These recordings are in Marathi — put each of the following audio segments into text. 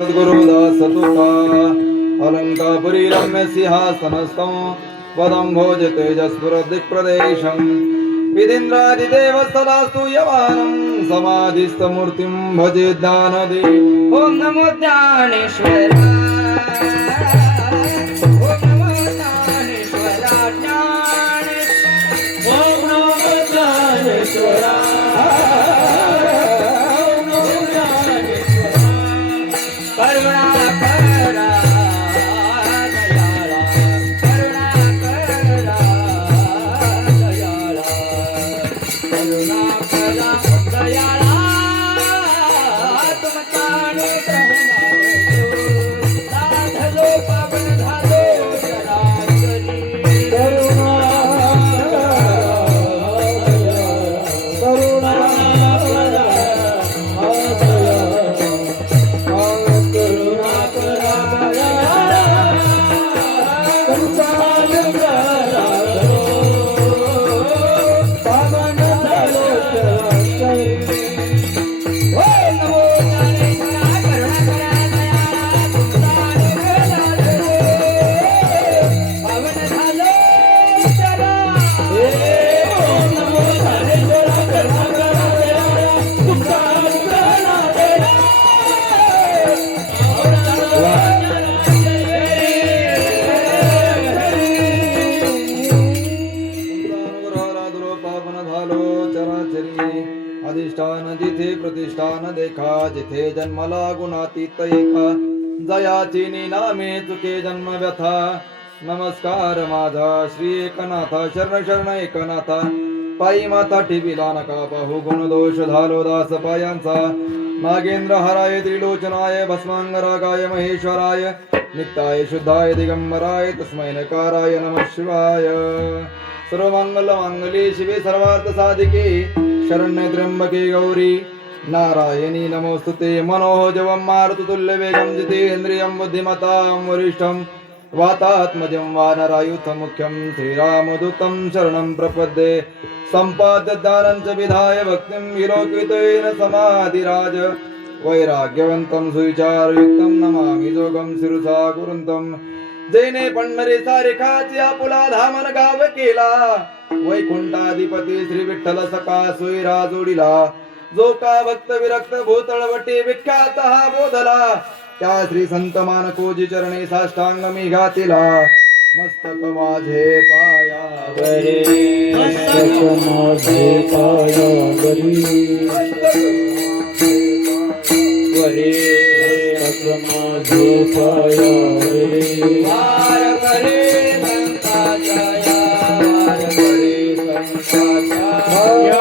सद्गुरुदास तुका अलंकापुरी रम्य सिंहासनस्थं पदं भोज तेजस्फुरदिक्प्रदेशं विधीन्द्रादिदेव सदा स्तूयमानं समाधिस्थमूर्तिं भजे ज्ञानदे। ओम नमो ज्ञानेश्वराय ओम नमो ज्ञानेश्वराय ओम नमो ज्ञानेश्वराय ओम नमो ज्ञानेश्वराय करुणा करा दयाला करुणा करा दयाला करुणा करा दयाला अधिष्ठान जिथे प्रतिष्ठान देखा जिथे जन्मला गुणातीत एका जयाची नामे चुके जन्म व्यथा नमस्कार माझा श्री एकनाथा शरण शरण एकनाथा पायी माता ठेविला नका पाहू गुण दोष झालो दास पायांचा नागेंद्र हराय त्रिलोचनाय भस्मांगरागाय महेश्वराय नित्याय शुद्धाय दिगंबराय तस्मै नकाराय नमः शिवाय सर्वमंगल मांगल्ये शिवे सर्वार्थ साधिके शरण्य त्र्यंबके गौरी नारायणी नमोस्तुते मनोजवं मारुततुल्यवेगं जितेन्द्रियं बुद्धिमतां वरिष्ठं वातात्मजं वानरायुधमुख्यं श्रीरामदूतं शरणं प्रपद्ये सम्पाद्य दानं च विधाय भक्तिं विलोकितेन समाधिराज वैराग्यवन्तं सुविचारयुक्तं नमामि जोगं शिरसा गुरुन्तं जैने पंढरी सारिखाची आपुला धामन गाव केला वैकुंठाधिपती श्री विठ्ठल सखा सोयरा जोडीला जो का भक्त विरक्त भूतळवटी विख्यात हा बोधला त्या श्री संत मानकोजी चरणी साष्टांग मी घातिला मस्तक माझे पायावरी मस्तक माझे पायावरी माझे पायावरी वार करे संताच्या वार करे संताच्या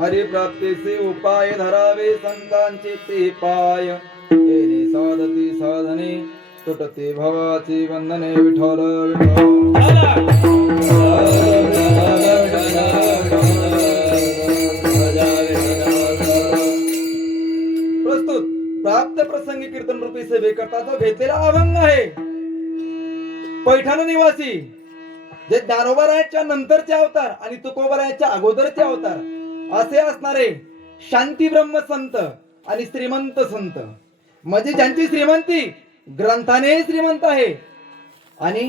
हरिप्राप्तीचे उपाय धरावे संतांचे ते पाय येणे साधती साधने तुटते भवाची वंदने विठ्ठल प्रस्तुत प्राप्त प्रसंगी कीर्तन रूपी सेवे करता जो घेतलेला अभंग आहे पैठण निवासी जे ज्ञानोबारायांच्या नंतरचे अवतार आणि तुकोबारायांच्या अगोदरचे अवतार असे असणारे शांती ब्रह्म संत आणि श्रीमंत संत म्हणजे ज्यांची श्रीमंती ग्रंथाने श्रीमंत आहे आणि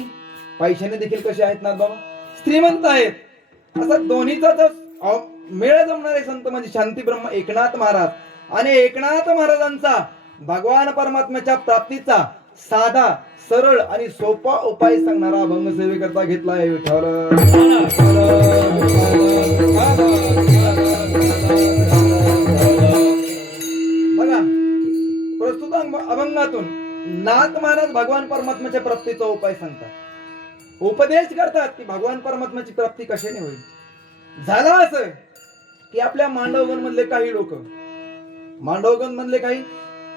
पैशाने देखील कसे आहेत ना बाबा श्रीमंत आहेत असा दोन्हीचा मेळ जमणारे संत म्हणजे शांती ब्रह्म एकनाथ महाराज आणि एकनाथ महाराजांचा भगवान परमात्म्याच्या प्राप्तीचा साधा सरळ आणि सोपा उपाय सांगणारा अभंग सेवेकरता घेतला आहे विठ्ठल बघा प्रस्तुत अभंगातून नाथ महाराज भगवान परमात्म्याच्या प्राप्तीचा उपाय सांगतात उपदेश करतात की भगवान परमात्म्याची प्राप्ती कशाने होईल झालं असं की आपल्या मांडवगण मधले काही लोक, मांडवगण मधले काही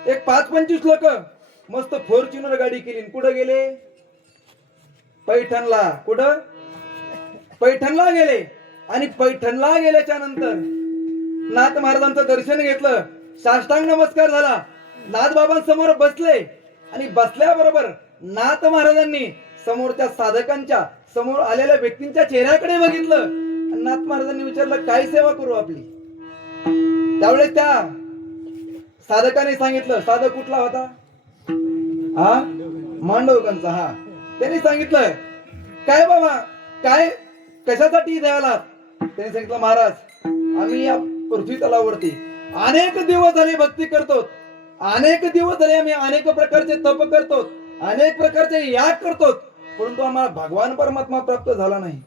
एक 5-25 लोक मस्त फॉर्च्युनर गाडी केली, कुठं गेले? पैठणला. कुठं? पैठणला गेले. आणि पैठणला गेल्याच्या नंतर नाथ महाराजांचं दर्शन घेतलं, साष्टांग नमस्कार झाला, नाथबाबांसमोर बसले आणि बसल्याबरोबर नाथ महाराजांनी समोरच्या साधकांच्या, समोर आलेल्या व्यक्तींच्या चेहऱ्याकडे बघितलं आणि नाथ महाराजांनी विचारलं, काय सेवा करू आपली? त्यावेळेस त्या साधकाने सांगितलं, साधक कुठला होता? हा, मांडवगणचा. हा, त्यांनी सांगितलं, काय बाबा, काय कशासाठी द्यायला? त्यांनी सांगितलं, महाराज आम्ही या पृथ्वी तलावरती अनेक दिवस झाले भक्ती करतो, अनेक दिवस झाले आम्ही अनेक प्रकारचे तप करतो, अनेक प्रकारचे याग करतो, परंतु आम्हाला भगवान परमात्मा प्राप्त झाला नाही.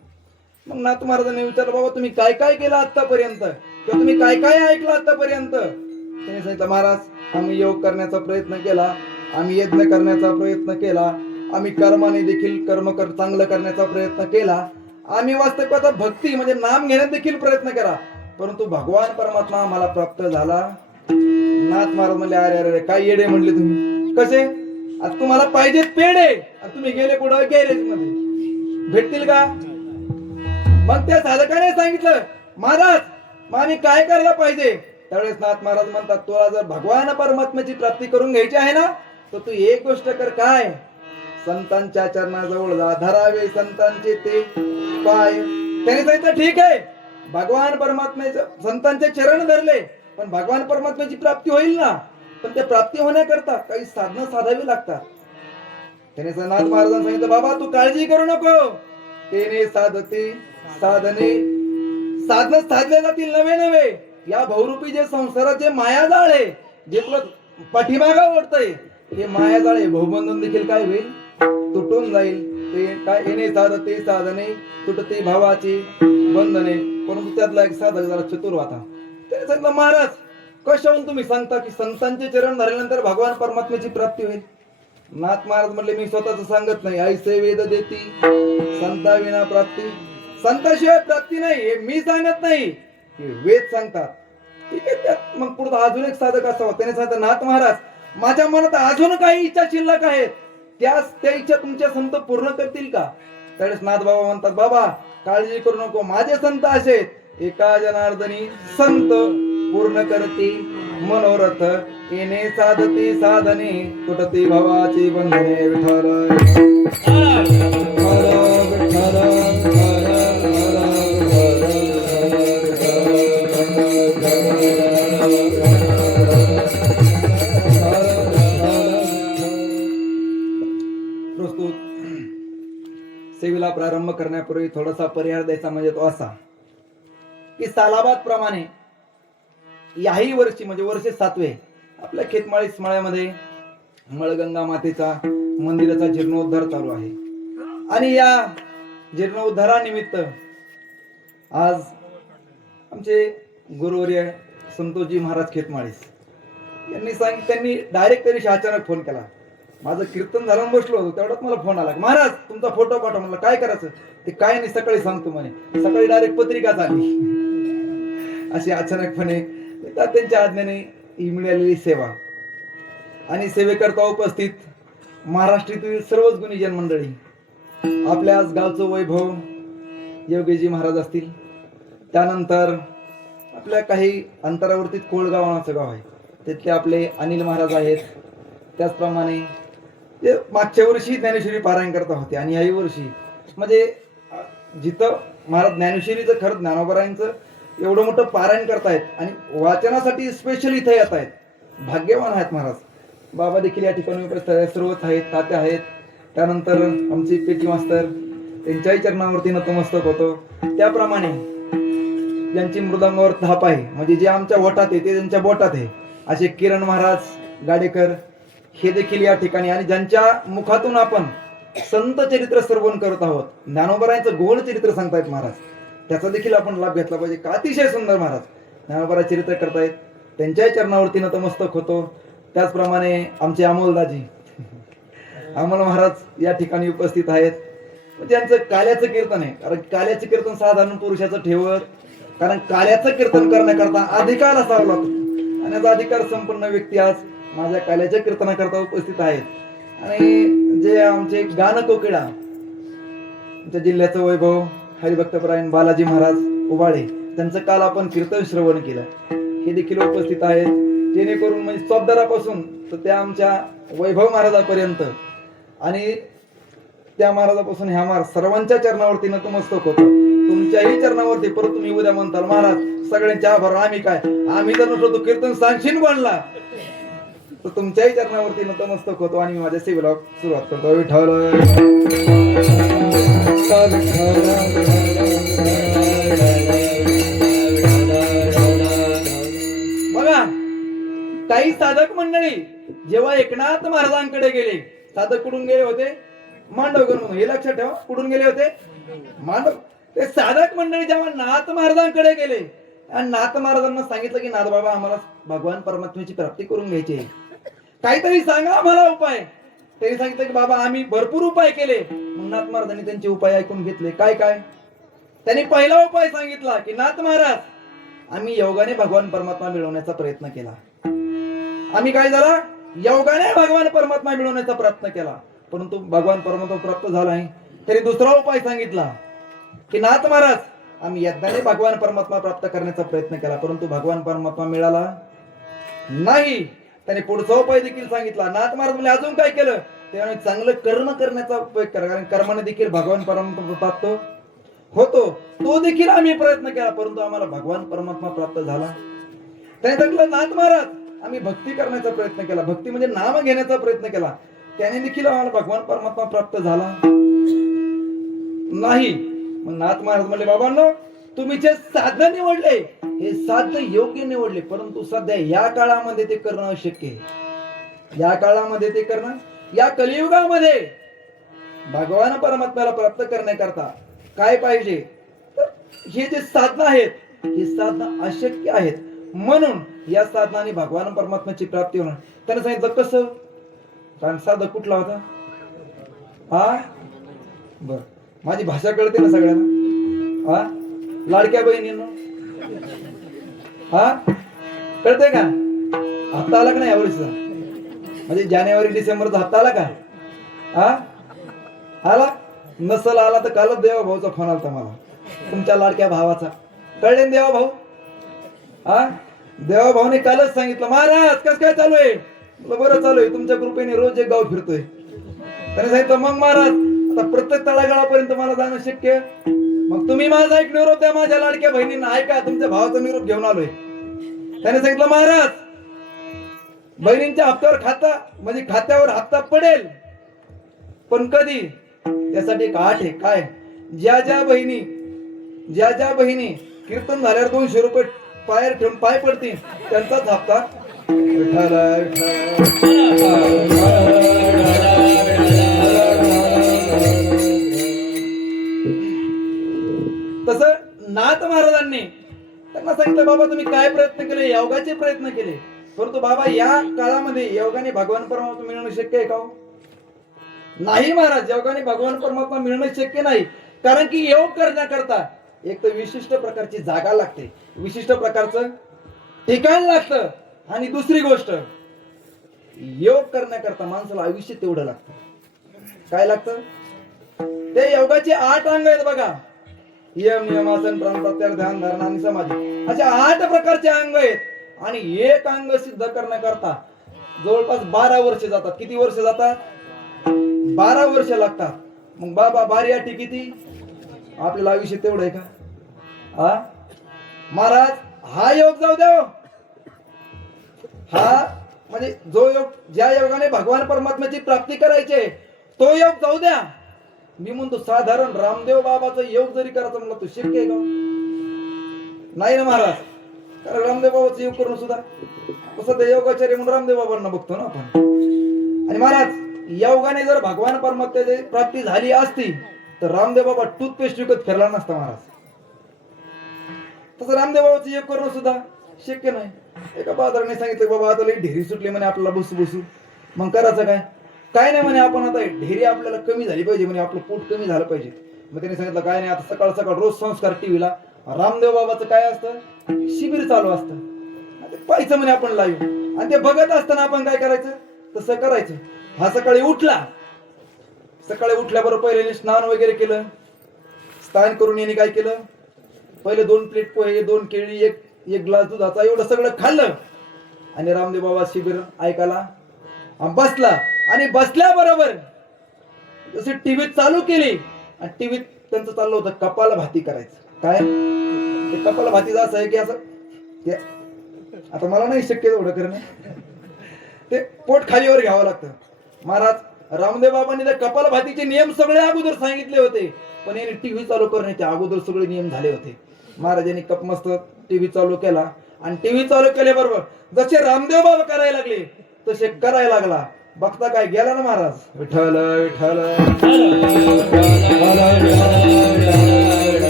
मग नाथ महाराजांनी विचारलं, बाबा तुम्ही काय काय केलं आतापर्यंत, किंवा तुम्ही काय काय ऐकलं आतापर्यंत? त्यांनी सांगितलं, महाराज आम्ही योग करण्याचा प्रयत्न केला, आम्ही यज्ञ करण्याचा प्रयत्न केला, आम्ही कर्माने देखील चांगलं करण्याचा प्रयत्न केला, आम्ही वास्तविकता भक्ती म्हणजे नाम घेण्यात देखील प्रयत्न केला, परंतु भगवान परमात्मा आम्हाला प्राप्त झाला. नाथ महाराज म्हणले, अरे अरे काय येडे म्हणले तुम्ही, कसे? आता तुम्हाला पाहिजेत पेढे आणि तुम्ही गेले कुठं? गॅरेज मध्ये. भेटतील का? मग त्या साधकाने सांगितलं, महाराज मग आम्ही काय करायला पाहिजे? त्यावेळेस नाथ महाराज म्हणतात, तुला जर भगवान परमात्म्याची प्राप्ती करून घ्यायची आहे ना, तर तू एक गोष्ट कर, काय? संतांच्या चरणाजवळ जा, धरावे संतांचे ते पाय. त्याने सांगितलं, ठीक आहे, भगवान परमात्म्याचं संतांचे चरण धरले, पण भगवान परमात्म्याची प्राप्ती होईल ना, पण त्या प्राप्ती होण्याकरता काही साधनं साधावी लागतात. त्याने नाथ महाराजांनी सांगितलं, बाबा तू काळजी करू नको, तेने साधते साधने, साधन साधले जातील नवे नवे. या बहुरूपी जे संसाराचे मायाजाळ आहे, जे तुला पाठीमागा ओढतंय, हे मायाजाळ आहे, बहुबंधन देखील काय होईल? तुटून जाईल. ते काय? येणे साधते साधने, तुटते भावाची बंधने. परंतु त्यातला एक साधक जरा चतुर होता. त्याने सांगितलं, महाराज कशाहून तुम्ही सांगता की संतांचे चरण धरल्यानंतर भगवान परमात्म्याची प्राप्ती होईल? नाथ महाराज म्हणले, मी स्वतःच सांगत नाही, ऐसे वेद देती संता विना प्राप्ती. संताशिवाय प्राप्ती नाही हे मी सांगत नाही, हे वेद सांगतात. ठीक आहे. त्यात मग पुढे अजून एक साधक असावा. त्याने सांगितलं, नाथ महाराज माझ्या मनात अजून काही इच्छा शिल्लक आहेत, त्या इच्छा तुमच्या संत पूर्ण करतील का? त्यावेळेस नाथ बाबा म्हणतात, बाबा काळजी करू नको, माझे संत असे एका जनार्दनी संत पूर्ण करते मनोरथ. येणे साधते साधने, तुटते भावाची बंधने. विठ्ठल प्रस्तुत सेवेला प्रारंभ करण्यापूर्वी थोडासा परिहार द्यायचा, म्हणजे तो असा की सालाबाद प्रमाणे याही वर्षी म्हणजे वर्ष 7वे आपल्या खेतमाळी स्मळ्यामध्ये मळगंगा मातेचा मंदिराचा जीर्णोद्धार चालू आहे. आणि या जीर्णोद्धारानिमित्त आज आमचे गुरुवर्य संतोषजी महाराज खेतमाळीस त्यांनी डायरेक्ट तरी अचानक फोन केला. माझं कीर्तन झालं बसलो होतो, तेवढ्यात मला फोन आला, महाराज तुमचा फोटो पाठवा. म्हणलं काय करायचं? ते काय नाही, सकाळी सांगतो म्हणे. सकाळी डायरेक्ट पत्रिका झाली. अशी अचानकपणे त्यांच्या आज्ञेने ही मिळालेली सेवा. आणि सेवेकरता उपस्थित महाराष्ट्रातील सर्वच गुणीजन मंडळी, आपल्याच गावचं वैभव योगीजी महाराज असतील, त्यानंतर आपल्या काही अंतरावरती कोळगाव नावाचं गाव आहे, तिथले आपले अनिल महाराज आहेत. त्याचप्रमाणे ते मागच्या वर्षी ज्ञानेश्वरी पारायण करता होते, आणि याही वर्षी म्हणजे जिथं महाराज ज्ञानेश्वरीचं, खरं ज्ञानोबरायांचं एवढं मोठं पारायण करतायत आणि वाचनासाठी स्पेशल इथे येत आहेत, भाग्यवान आहेत महाराज. बाबा देखील या ठिकाणी उपस्थित आहेत, सर्वच आहेत, तात्या आहेत. त्यानंतर आमचे पेटी मास्तर, त्यांच्याही चरणावरती नतमस्तक होतो. त्याप्रमाणे ज्यांची मृदंगावर थाप आहे, म्हणजे जे आमच्या वोटात आहे ते त्यांच्या बोटात आहे, असे किरण महाराज गाडेकर हे देखील या ठिकाणी, आणि ज्यांच्या मुखातून आपण संत चरित्र श्रवण करत आहोत, ज्ञानोबरायांचं गोड चरित्र सांगतायत महाराज, त्याचा देखील आपण लाभ घेतला पाहिजे. का अतिशय सुंदर महाराज ज्ञानोबरा चरित्र करतायत, त्यांच्याही चरणावरती नतमस्तक होतो. त्याचप्रमाणे आमचे अमोलदाजी, अमोल महाराज या ठिकाणी उपस्थित आहेत. ज्यांचं काल्याचं कीर्तन आहे, कारण काल्याचं कीर्तन साधारण पुरुषाचं ठेवत, कारण काल्याचं कीर्तन करण्याकरता अधिकार असावा लागतो आणि याचा अधिकार संपन्न व्यक्ती आज माझ्या काल्याच्या कीर्तनाकरता उपस्थित आहेत. आणि जे आमचे गान कोकिळा आमच्या जिल्ह्याचं वैभव हरिभक्तपरायण बालाजी महाराज उबाळे, त्यांचं काल आपण कीर्तन श्रवण केलं, हे देखील उपस्थित आहेत. जेणेकरून म्हणजे चौबदारापासून तर त्या आमच्या वैभव महाराजापर्यंत आणि त्या महाराजापासून ह्या महाराज सर्वांच्या चरणावरती नतमस्तक होतो. तुमच्याही चरणावरती परत तुम्ही उद्या म्हणताल महाराज सगळ्यांच्या आभार, आम्ही काय, आम्ही जर नसलो तू कीर्तन सांगशील बनला, तर तुमच्याही चरणावरती नतमस्तक होतो आणि मी माझ्या सेवेला सुरुवात करतो. विठ्ठल बघा, काही साधक मंडळी जेव्हा एकनाथ महाराजांकडे गेले, साधक कुठून गेले होते? मांडवकर म्हणून, हे लक्षात ठेवा, कुठून गेले होते? मांडव. ते साधक मंडळी जेव्हा नाथ महाराजांकडे गेले आणि नाथ महाराजांना सांगितलं की नाथ बाबा आम्हाला भगवान परमात्म्याची प्राप्ती करून घ्यायची आहे, काहीतरी सांगा आम्हाला उपाय. त्यांनी सांगितलं की बाबा आम्ही भरपूर उपाय केले. मग नाथ महाराजांनी त्यांचे उपाय ऐकून घेतले. काय काय? त्यांनी पहिला उपाय सांगितला की नाथ महाराज आम्ही योगाने भगवान परमात्मा मिळवण्याचा प्रयत्न केला. आम्ही काय झाला? योगाने भगवान परमात्मा मिळवण्याचा प्रयत्न केला, परंतु भगवान परमात्मा प्राप्त झाला नाही. त्यांनी दुसरा उपाय सांगितला की नाथ महाराज आम्ही यज्ञाने भगवान परमात्मा प्राप्त करण्याचा प्रयत्न केला, परंतु भगवान परमात्मा मिळाला नाही. त्याने पुढचा उपाय देखील सांगितला. नाथ महाराज म्हणजे अजून काय केलं? त्याने चांगलं कर्म करण्याचा उपयोग केला, कारण कर्माने देखील भगवान परमात्मा प्राप्त होतो. तो देखील आम्ही प्रयत्न केला, परंतु आम्हाला भगवान परमात्मा प्राप्त झाला. त्याने सांगितलं नाथ महाराज आम्ही भक्ती करण्याचा प्रयत्न केला, भक्ती म्हणजे नाम घेण्याचा प्रयत्न केला, त्याने देखील आम्हाला भगवान परमात्मा प्राप्त झाला नाही. मग नाथ महाराज म्हणले बाबांनो तुम्ही जे साधन निवडले हे साध्य योग्य निवडले, परंतु सध्या या काळामध्ये ते करणं अशक्य आहे. या काळामध्ये ते करणं, या कलियुगामध्ये भगवान परमात्म्याला प्राप्त करण्याकरता काय पाहिजे? तर हे जे साधनं आहेत हे साधनं अशक्य आहेत. म्हणून या साधनाने भगवान परमात्म्याची प्राप्ती होणार. त्याने सांगितलं कसं? कारण साधक कुठला होता? हा बर, माझी भाषा कळते ना सगळ्यांना? हा लाडक्या बहिणींनो, हा कळते का? हप्ता आला का नाही यावर्षीचा? म्हणजे जानेवारी डिसेंबरचा हप्ता आला का? हा आला नसल आला तर कालच देवा भाऊचा फोन आला मला, तुमच्या लाडक्या भावाचा. कळले ना देवा भाऊ? हा देवा भाऊने कालच सांगितलं महाराज कसं काय चालू आहे? बरं चालू आहे, तुमच्या कृपेने रोज एक गाव फिरतोय. त्याने सांगितलं मग महाराज आता प्रत्येक तळागाळापर्यंत मला जाणं शक्य, मग तुम्ही माझा एक निरोप द्या माझ्या लाडक्या बहिणींना, ऐका तुमच्या भावाचा निरोप घेऊन आलोय. त्याने सांगितलं महाराज बहिणींच्या हप्त्यावर खाता म्हणजे खात्यावर हप्ता पडेल, पण कधी? त्यासाठी एक आठ आहे. काय? ज्या ज्या बहिणी कीर्तन झाल्यावर 200 रुपये पायर ठेवून पाय पडतील त्यांचाच हप्ता. तसं नाथ महाराजांनी त्यांना सांगितलं बाबा तुम्ही काय प्रयत्न केले? योगाचे प्रयत्न केले, परंतु बाबा या काळामध्ये योगाने भगवान परमात्मा मिळवणं शक्य आहे का? नाही महाराज, योगाने भगवान परमात्मा मिळणं शक्य नाही. कारण की योग करण्याकरता एक तर विशिष्ट प्रकारची जागा लागते, विशिष्ट प्रकारचं ठिकाण लागतं, आणि दुसरी गोष्ट योग करण्याकरता माणसाला आयुष्य तेवढं लागतं. काय लागतं? ते योगाचे 8 अंग आहेत बघा. यम नियमासन प्राण प्रत्याहार ध्यान धारणा आणि समाधी, असे 8 प्रकारचे अंग आहेत. आणि एक अंग सिद्ध करण्याकरता जवळपास 12 वर्ष जातात. किती वर्ष जातात? 12 वर्ष लागतात. मग बाबा 12 किती? आपल्याला आयुष्य तेवढं आहे का? हा महाराज हा योग जाऊ द्या, हा म्हणजे जो योग ज्या योगाने भगवान परमात्म्याची प्राप्ती करायची तो योग जाऊ द्या. मी म्हणतो साधारण रामदेव बाबाचा योग जरी करायचा म्हणलं तो शक्य आहे का? नाही ना महाराज, कारण रामदेव बाबाचा योग करून सुद्धा सध्या योगाचार्य म्हणून रामदेव बाबांना बघतो ना आपण. आणि महाराज योगाने जर भगवान परमात्म्याची प्राप्ती झाली असती तर रामदेव बाबा टूथपेस्ट विकत फिरला नसता महाराज. तसं रामदेव बाबाचं योग करणं सुद्धा शक्य नाही. एका बाजाराने सांगितलं बाबा आता लई ढेरी सुटली म्हणे आपल्याला बसू बसू, मग करायचं काय? काय नाही म्हणे, आपण आता ढेरी आपल्याला कमी झाली पाहिजे म्हणे, आपलं पोट कमी झालं पाहिजे. मग त्यांनी सांगितलं काय नाही, आता सकाळ सकाळ रोज संस्कार टीव्हीला रामदेव बाबाचं काय असतं, शिबिर चालू असतं, आणि ते पाहायचं म्हणे आपण लाईव्ह. आणि ते बघत असताना आपण काय करायचं, तसं करायचं. हा सकाळी उठला, सकाळी उठल्याबरोबर पहिले स्नान वगैरे केलं. स्नान करून याने काय केलं, पहिले 2 प्लेट पोहे, 2 केळी, एक ग्लास दुधाचा, एवढं सगळं खाल्लं. आणि रामदेव बाबा शिबिर ऐकायला बसला. आणि बसल्याबरोबर जशी टीव्ही चालू केली, आणि टीव्हीत त्यांचं चाललं होतं कपालभाती करायचं. काय ते कपालभातीचं असं आहे की असं ते, आता मला नाही शक्य एवढं करणं, ते पोट खालीवर घ्यावं लागतं. महाराज रामदेव बाबांनी त्या कपालभातीचे नियम सगळे अगोदर सांगितले होते, पण याने टीव्ही चालू करण्याच्या अगोदर सगळे नियम झाले होते. महाराजांनी कप मस्त टीव्ही चालू केला, आणि टीव्ही चालू केल्याबरोबर जसे रामदेव बाबा करायला लागले तसे करायला लागला. बघता काय गेला ना महाराज, विठ्ठल विठ्ठल.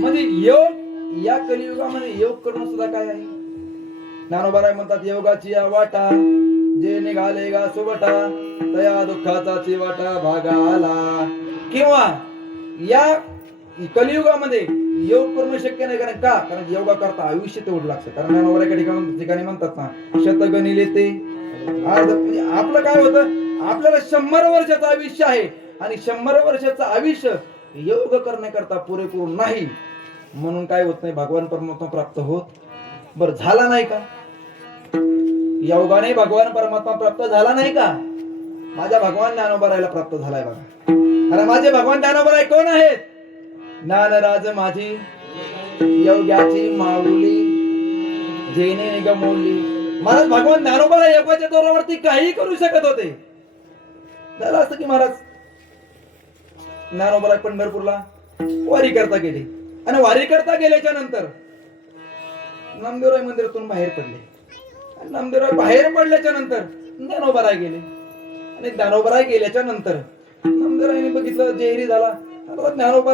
म्हणजे योग या कलियुगामध्ये योग करणं सुद्धा काय आहे. ज्ञानोबा म्हणतात, योगाची या वाटा जे निघाले गा सुबटा, तया दुःखाचा चिवाटा भागा आला. किंवा या कलियुगामध्ये योग करणं शक्य नाही. कारण योगा करता आयुष्य तेवढं लागतं. कारण ज्ञानोबा एका ठिकाणी म्हणतात ना, शतगणिले ते अर्ध. म्हणजे आपलं काय होतं, आपल्याला 100 वर्षाचं आयुष्य आहे, आणि 100 वर्षाचं आयुष्य योग करण्याकरता पुरेपूर नाही. म्हणून काय होत नाही, भगवान परमात्मा प्राप्त होत. बरं झाला नाही का, योगाने भगवान परमात्मा प्राप्त झाला नाही का. माझ्या भगवान ज्ञानोबा प्राप्त झालाय बघा. अरे माझे भगवान ज्ञानोबा कोण आहेत, ज्ञानराज माझी योग्याची माऊली जेने गमवली. महाराज भगवान ज्ञानोबा योगाच्या जोरावरती काही करू शकत होते. झालं असतं की महाराज ज्ञानोबा पंढरपूरला वारी करता गेले, आणि वारी करता गेल्याच्या नंतर नामदेवराय मंदिरातून बाहेर पडले. आणि नामदेवराय बाहेर पडल्याच्या नंतर ज्ञानोबा गेले. आणि ज्ञानोबा गेल्याच्या नंतर नामदेवरायने बघितलं जेरी झाला. ज्ञानोबा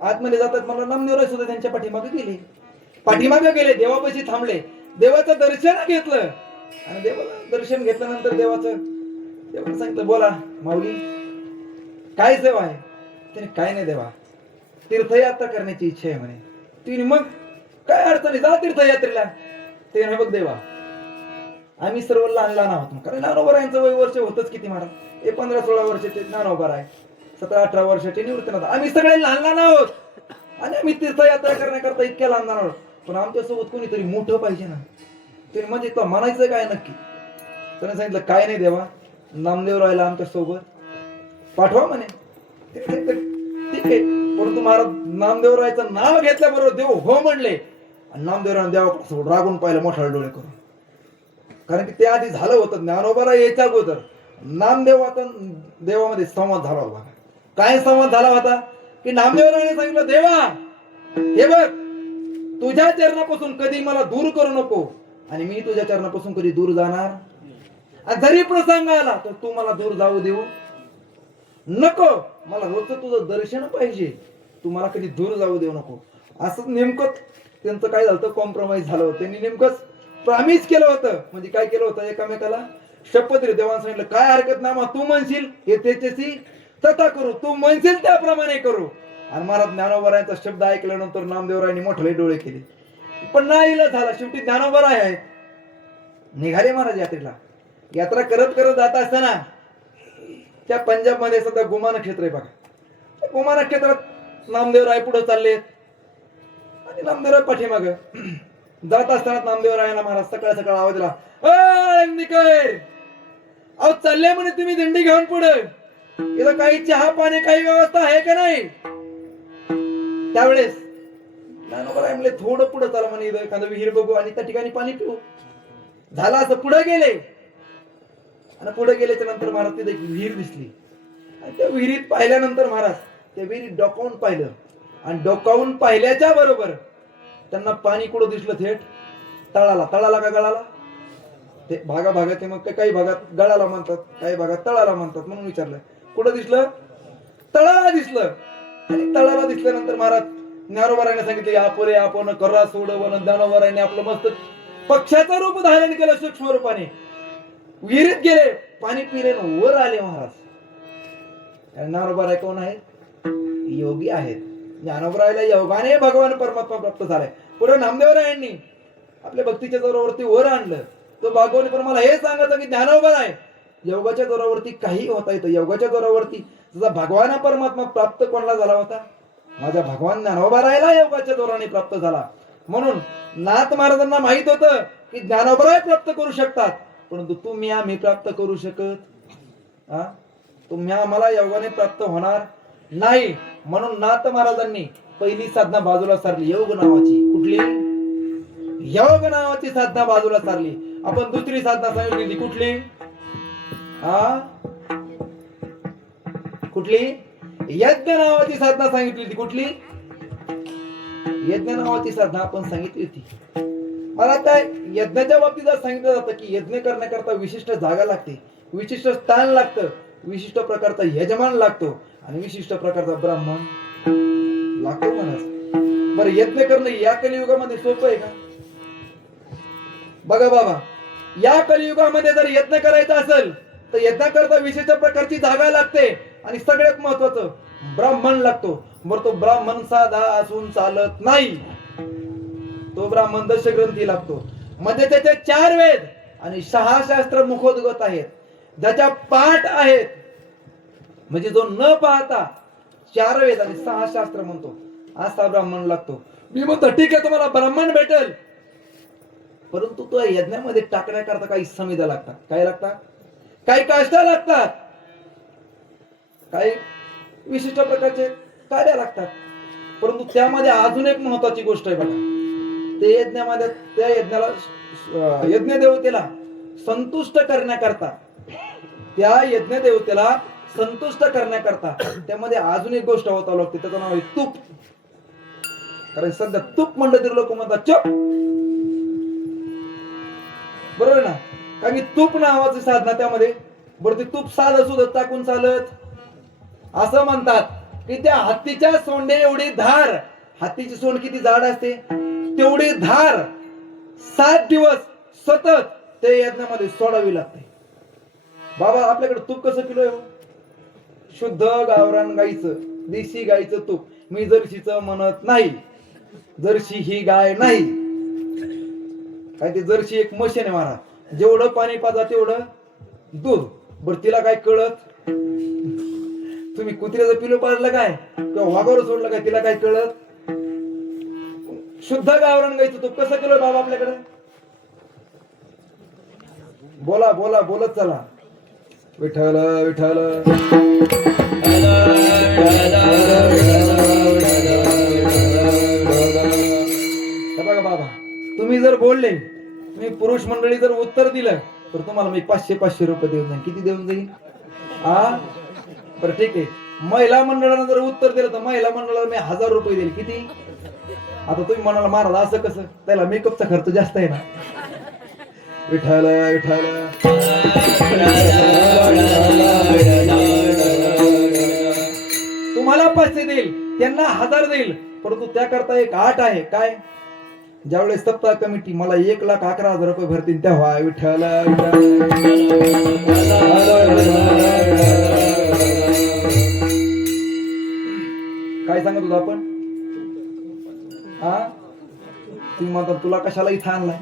आतमध्ये जातात, मला नामदेवराय सुद्धा त्यांच्या पाठीमागे गेले, देवापाशी थांबले, देवाचं दर्शन घेतलं. आणि देवाला दर्शन घेतल्यानंतर देवाने सांगितलं, बोला माऊली काय सेवा आहे. त्याने काय नाही देवा, तीर्थयात्रा करण्याची इच्छा आहे म्हणे. तिने मग काय अडचणी, जा तीर्थयात्रेला. ते बघ देवा, आम्ही सर्व लहान लहान आहोत. कारण ज्ञानोबा यांचं वय वर्ष होतच किती महाराज, 15-16 वर्षाचे ज्ञानोबा आहे, 17-18 वर्षाचे निवृत्तीनाथ. आम्ही सगळे लहान लहान आहोत, आणि आम्ही तीर्थयात्रा करण्याकरता इतक्या लहान लहान आहोत. पण आमच्यासोबत कोणीतरी मोठं पाहिजे ना. ते म्हणजे तो म्हणायचं काय नक्की. त्याने सांगितलं काय नाही देवा, नामदेव राहिला आमच्या सोबत पाठवा म्हणे. ठीक आहे, परंतु महाराज नामदेवरायचं नाव घेतल्याबरोबर देव हो म्हणले. आणि नामदेवराय देवाकडे रागून पाहिलं मोठा डोळे करून. कारण की ते आधी झालं होतं, ज्ञानोबा यायच्या अगोदर नामदेव आता देवामध्ये संवाद झाला होता. काय संवाद झाला होता की नामदेवरायने सांगितलं, देवा हे बघ, तुझ्या चरणापासून कधी मला दूर करू नको, आणि मी तुझ्या चरणापासून कधी दूर जाणार. आणि जरी प्रसंग आला तर तू मला दूर जाऊ देऊ नको. मला रोजचं तुझं दर्शन पाहिजे, तू मला कधी दूर जाऊ देऊ नको. असं नेमकं त्यांचं काय झालं, कॉम्प्रोमाइज झालं होतं. त्यांनी नेमकंच प्रॉमिस केलं होतं. म्हणजे काय केलं होतं, एकमेकाला शपथ दिली. देवाने सांगितलं काय हरकत नाही, तू म्हणशील हे त्याच्याशी तथा करू, तू म्हणशील त्याप्रमाणे करू. आणि महाराज ज्ञानोबा शब्द ऐकल्यानंतर नामदेवरायांनी मोठे डोळे केले. पण नाही झाला. शेवटी ज्ञानोबा आहे निघाले महाराज यात्रेला. यात्रा करत करत जात असताना त्या पंजाब मध्ये सध्या गुमा नक्षत्र आहे बघा. गुमा नक्षत्रात नामदेवराय पुढे चाललेत, आणि नामदेवराय पाठीमाग जात असताना नामदेवरायांना महाराज सकाळ सकाळ आवाज दिला, अहो चालले म्हणे तुम्ही दिंडी घेऊन पुढे, इथं काही चहा पाणी काही व्यवस्था आहे का नाही. त्यावेळेस ज्ञानोबा म्हणले थोडं पुढे चला म्हणे, इथं एखादं विहीर बघू आणि त्या ठिकाणी पाणी पिऊ. झालं असं पुढे गेले. आणि पुढे गेल्याच्या नंतर महाराज तिथे एक विहीर दिसली. आणि त्या विहिरीत पाहिल्यानंतर महाराज त्या विहिरीत डोकावून पाहिलं. आणि डोकावून पाहिल्याच्या बरोबर त्यांना पाणी कुठं दिसलं, थेट तळाला. तळाला का गळाला, ते भागाभागाचे मग काही भागात गळाला म्हणतात, काही भागात तळाला म्हणतात. म्हणून विचारलं कुठं दिसलं, तळाला दिसलं. आणि तळाला दिसल्यानंतर महाराज ज्ञानोबाराने सांगितले, यापुरे आपण करा सोडवण. ज्ञानोबाराने आपलं मस्त पक्षाचं रूप धारण केलं सूक्ष्म रूपाने, विहिरीत गेले, पाणी पिले न वर आले महाराज. ज्ञानोबराय कोण आहेत? योगी आहेत. ज्ञानोबरायला योगाने भगवान परमात्मा प्राप्त झालाय. पुढे नामदेवरायांनी आपल्या भक्तीच्या जोरावरती वर आणलं. तो भागवत पण मला हे सांगायचं की ज्ञानोबराय योगाच्या जोरावरती काही होता येतं. योगाच्या जोरावरती तुझा भगवान परमात्मा प्राप्त कोणाला झाला होता? माझ्या भगवान ज्ञानोबरायला योगाच्या जोराने प्राप्त झाला. म्हणून नाथ महाराजांना माहित होतं की ज्ञानोबराय प्राप्त करू शकतात, परंतु तुम्ही आम्ही प्राप्त करू शकत हा? तुम्ही आम्हाला योगाने प्राप्त होणार नाही. म्हणून नाथ महाराजांनी पहिली साधना बाजूला सारली, योग नावाची. कुठली? योग नावाची साधना बाजूला सारली. आपण दुसरी साधना सांगितली कुठली? हा, कुठली? यज्ञ नावाची साधना सांगितली होती. कुठली? यज्ञ नावाची साधना आपण सांगितली होती. मला आता यज्ञाच्या बाबतीत सांगितलं जातं की यज्ञ करण्याकरता विशिष्ट जागा लागते, विशिष्ट स्थान लागतं, विशिष्ट प्रकारचा यजमान लागतो आणि विशिष्ट प्रकारचा ब्राह्मण लागतो म्हणा. बरं, यज्ञ करणं या कलियुगामध्ये सोपं आहे का? बघा बाबा, या कलियुगामध्ये जर यज्ञ करायचा असेल तर यज्ञाकरता विशिष्ट प्रकारची जागा लागते आणि सगळ्यात महत्वाचं ब्राह्मण लागतो. बरं, तो ब्राह्मण साधा असून चालत नाही. तो ब्राह्मण दशग्रंथी लागतो. मध्ये त्याचे 4 वेद आणि 6 शास्त्र मुखोद्गत आहेत, ज्याच्या पाठ आहेत. म्हणजे जो न पाहता 4 वेद आणि 6 शास्त्र म्हणतो असा ब्राह्मण लागतो. मी म्हणतो ठीक आहे, तुम्हाला ब्राह्मण भेटेल, परंतु तो यज्ञामध्ये टाकण्याकरता काही समिधा लागतात. काय लागतात? काही काष्टा लागतात, काही विशिष्ट प्रकारचे कार्य लागतात. परंतु त्यामध्ये अजून एक महत्वाची गोष्ट आहे बघा. ते यज्ञामध्ये त्या यज्ञाला यज्ञ देवतेला संतुष्ट करण्याकरता, त्या यज्ञ देवतेला संतुष्ट करण्याकरता त्यामध्ये अजून एक गोष्ट होता लागते. त्याचं नाव आहे तूप. कारण सध्या तूप म्हणलं तरी लोक म्हणतात चुप, बरोबर ना? कारण की तूप नावाची साधना त्यामध्ये. बरं, ते तूप साधं सुद्धा टाकून चालत. असं म्हणतात की त्या हत्तीच्या सोंडे एवढी धार, हत्तीची सोंड किती जाड असते तेवढी धार 7 दिवस सतत ते यज्ञामध्ये सोडावी लागते. बाबा, आपल्याकडे तूप कसं किलो आहे? शुद्ध गावरान गाईचं, देशी गाईचं तूप. मी जर्शीचं म्हणत नाही, जर्शी ही गाय नाही. काय ते जर्शी एक मशीन आहे महाराज. जेवढं पाणी पाजा तेवढं दूध. बरं, तिला काय कळत? तुम्ही कुत्र्याचं पिलो पाजलं काय किंवा वाघावर सोडलं काय, तिला काय कळत? शुद्ध गावरान गाईचं तूप कसं किलो बाबा आपल्याकडे? बोला बोला, बोलत चला. विठ्ठल विठ्ठल. बघा बाबा, तुम्ही जर बोलले, तुम्ही पुरुष मंडळी जर उत्तर दिलं तर तुम्हाला मी 500 रुपये देऊन जाईन. किती देऊन जाईल? बरं ठीक आहे. महिला मंडळानं जर उत्तर दिलं तर महिला मंडळाला मी 1000 रुपये देईल. किती? आता तुम्ही म्हणाला महाराज असं कसं? त्याला मेकअपचा खर्च जास्त आहे ना. विठ्ठल विठ्ठल. तुम्हाला 500 देईल, त्यांना 1000 देईल, परंतु त्याकरता एक अट आहे. काय? ज्यावेळेस सप्ताह कमिटी मला 1,11,000 रुपये भरतील तेव्हा. विठ्ठल काय सांगत होतो आपण? तुम्ही म्हणतात तुला कशाला इथं आणलाय?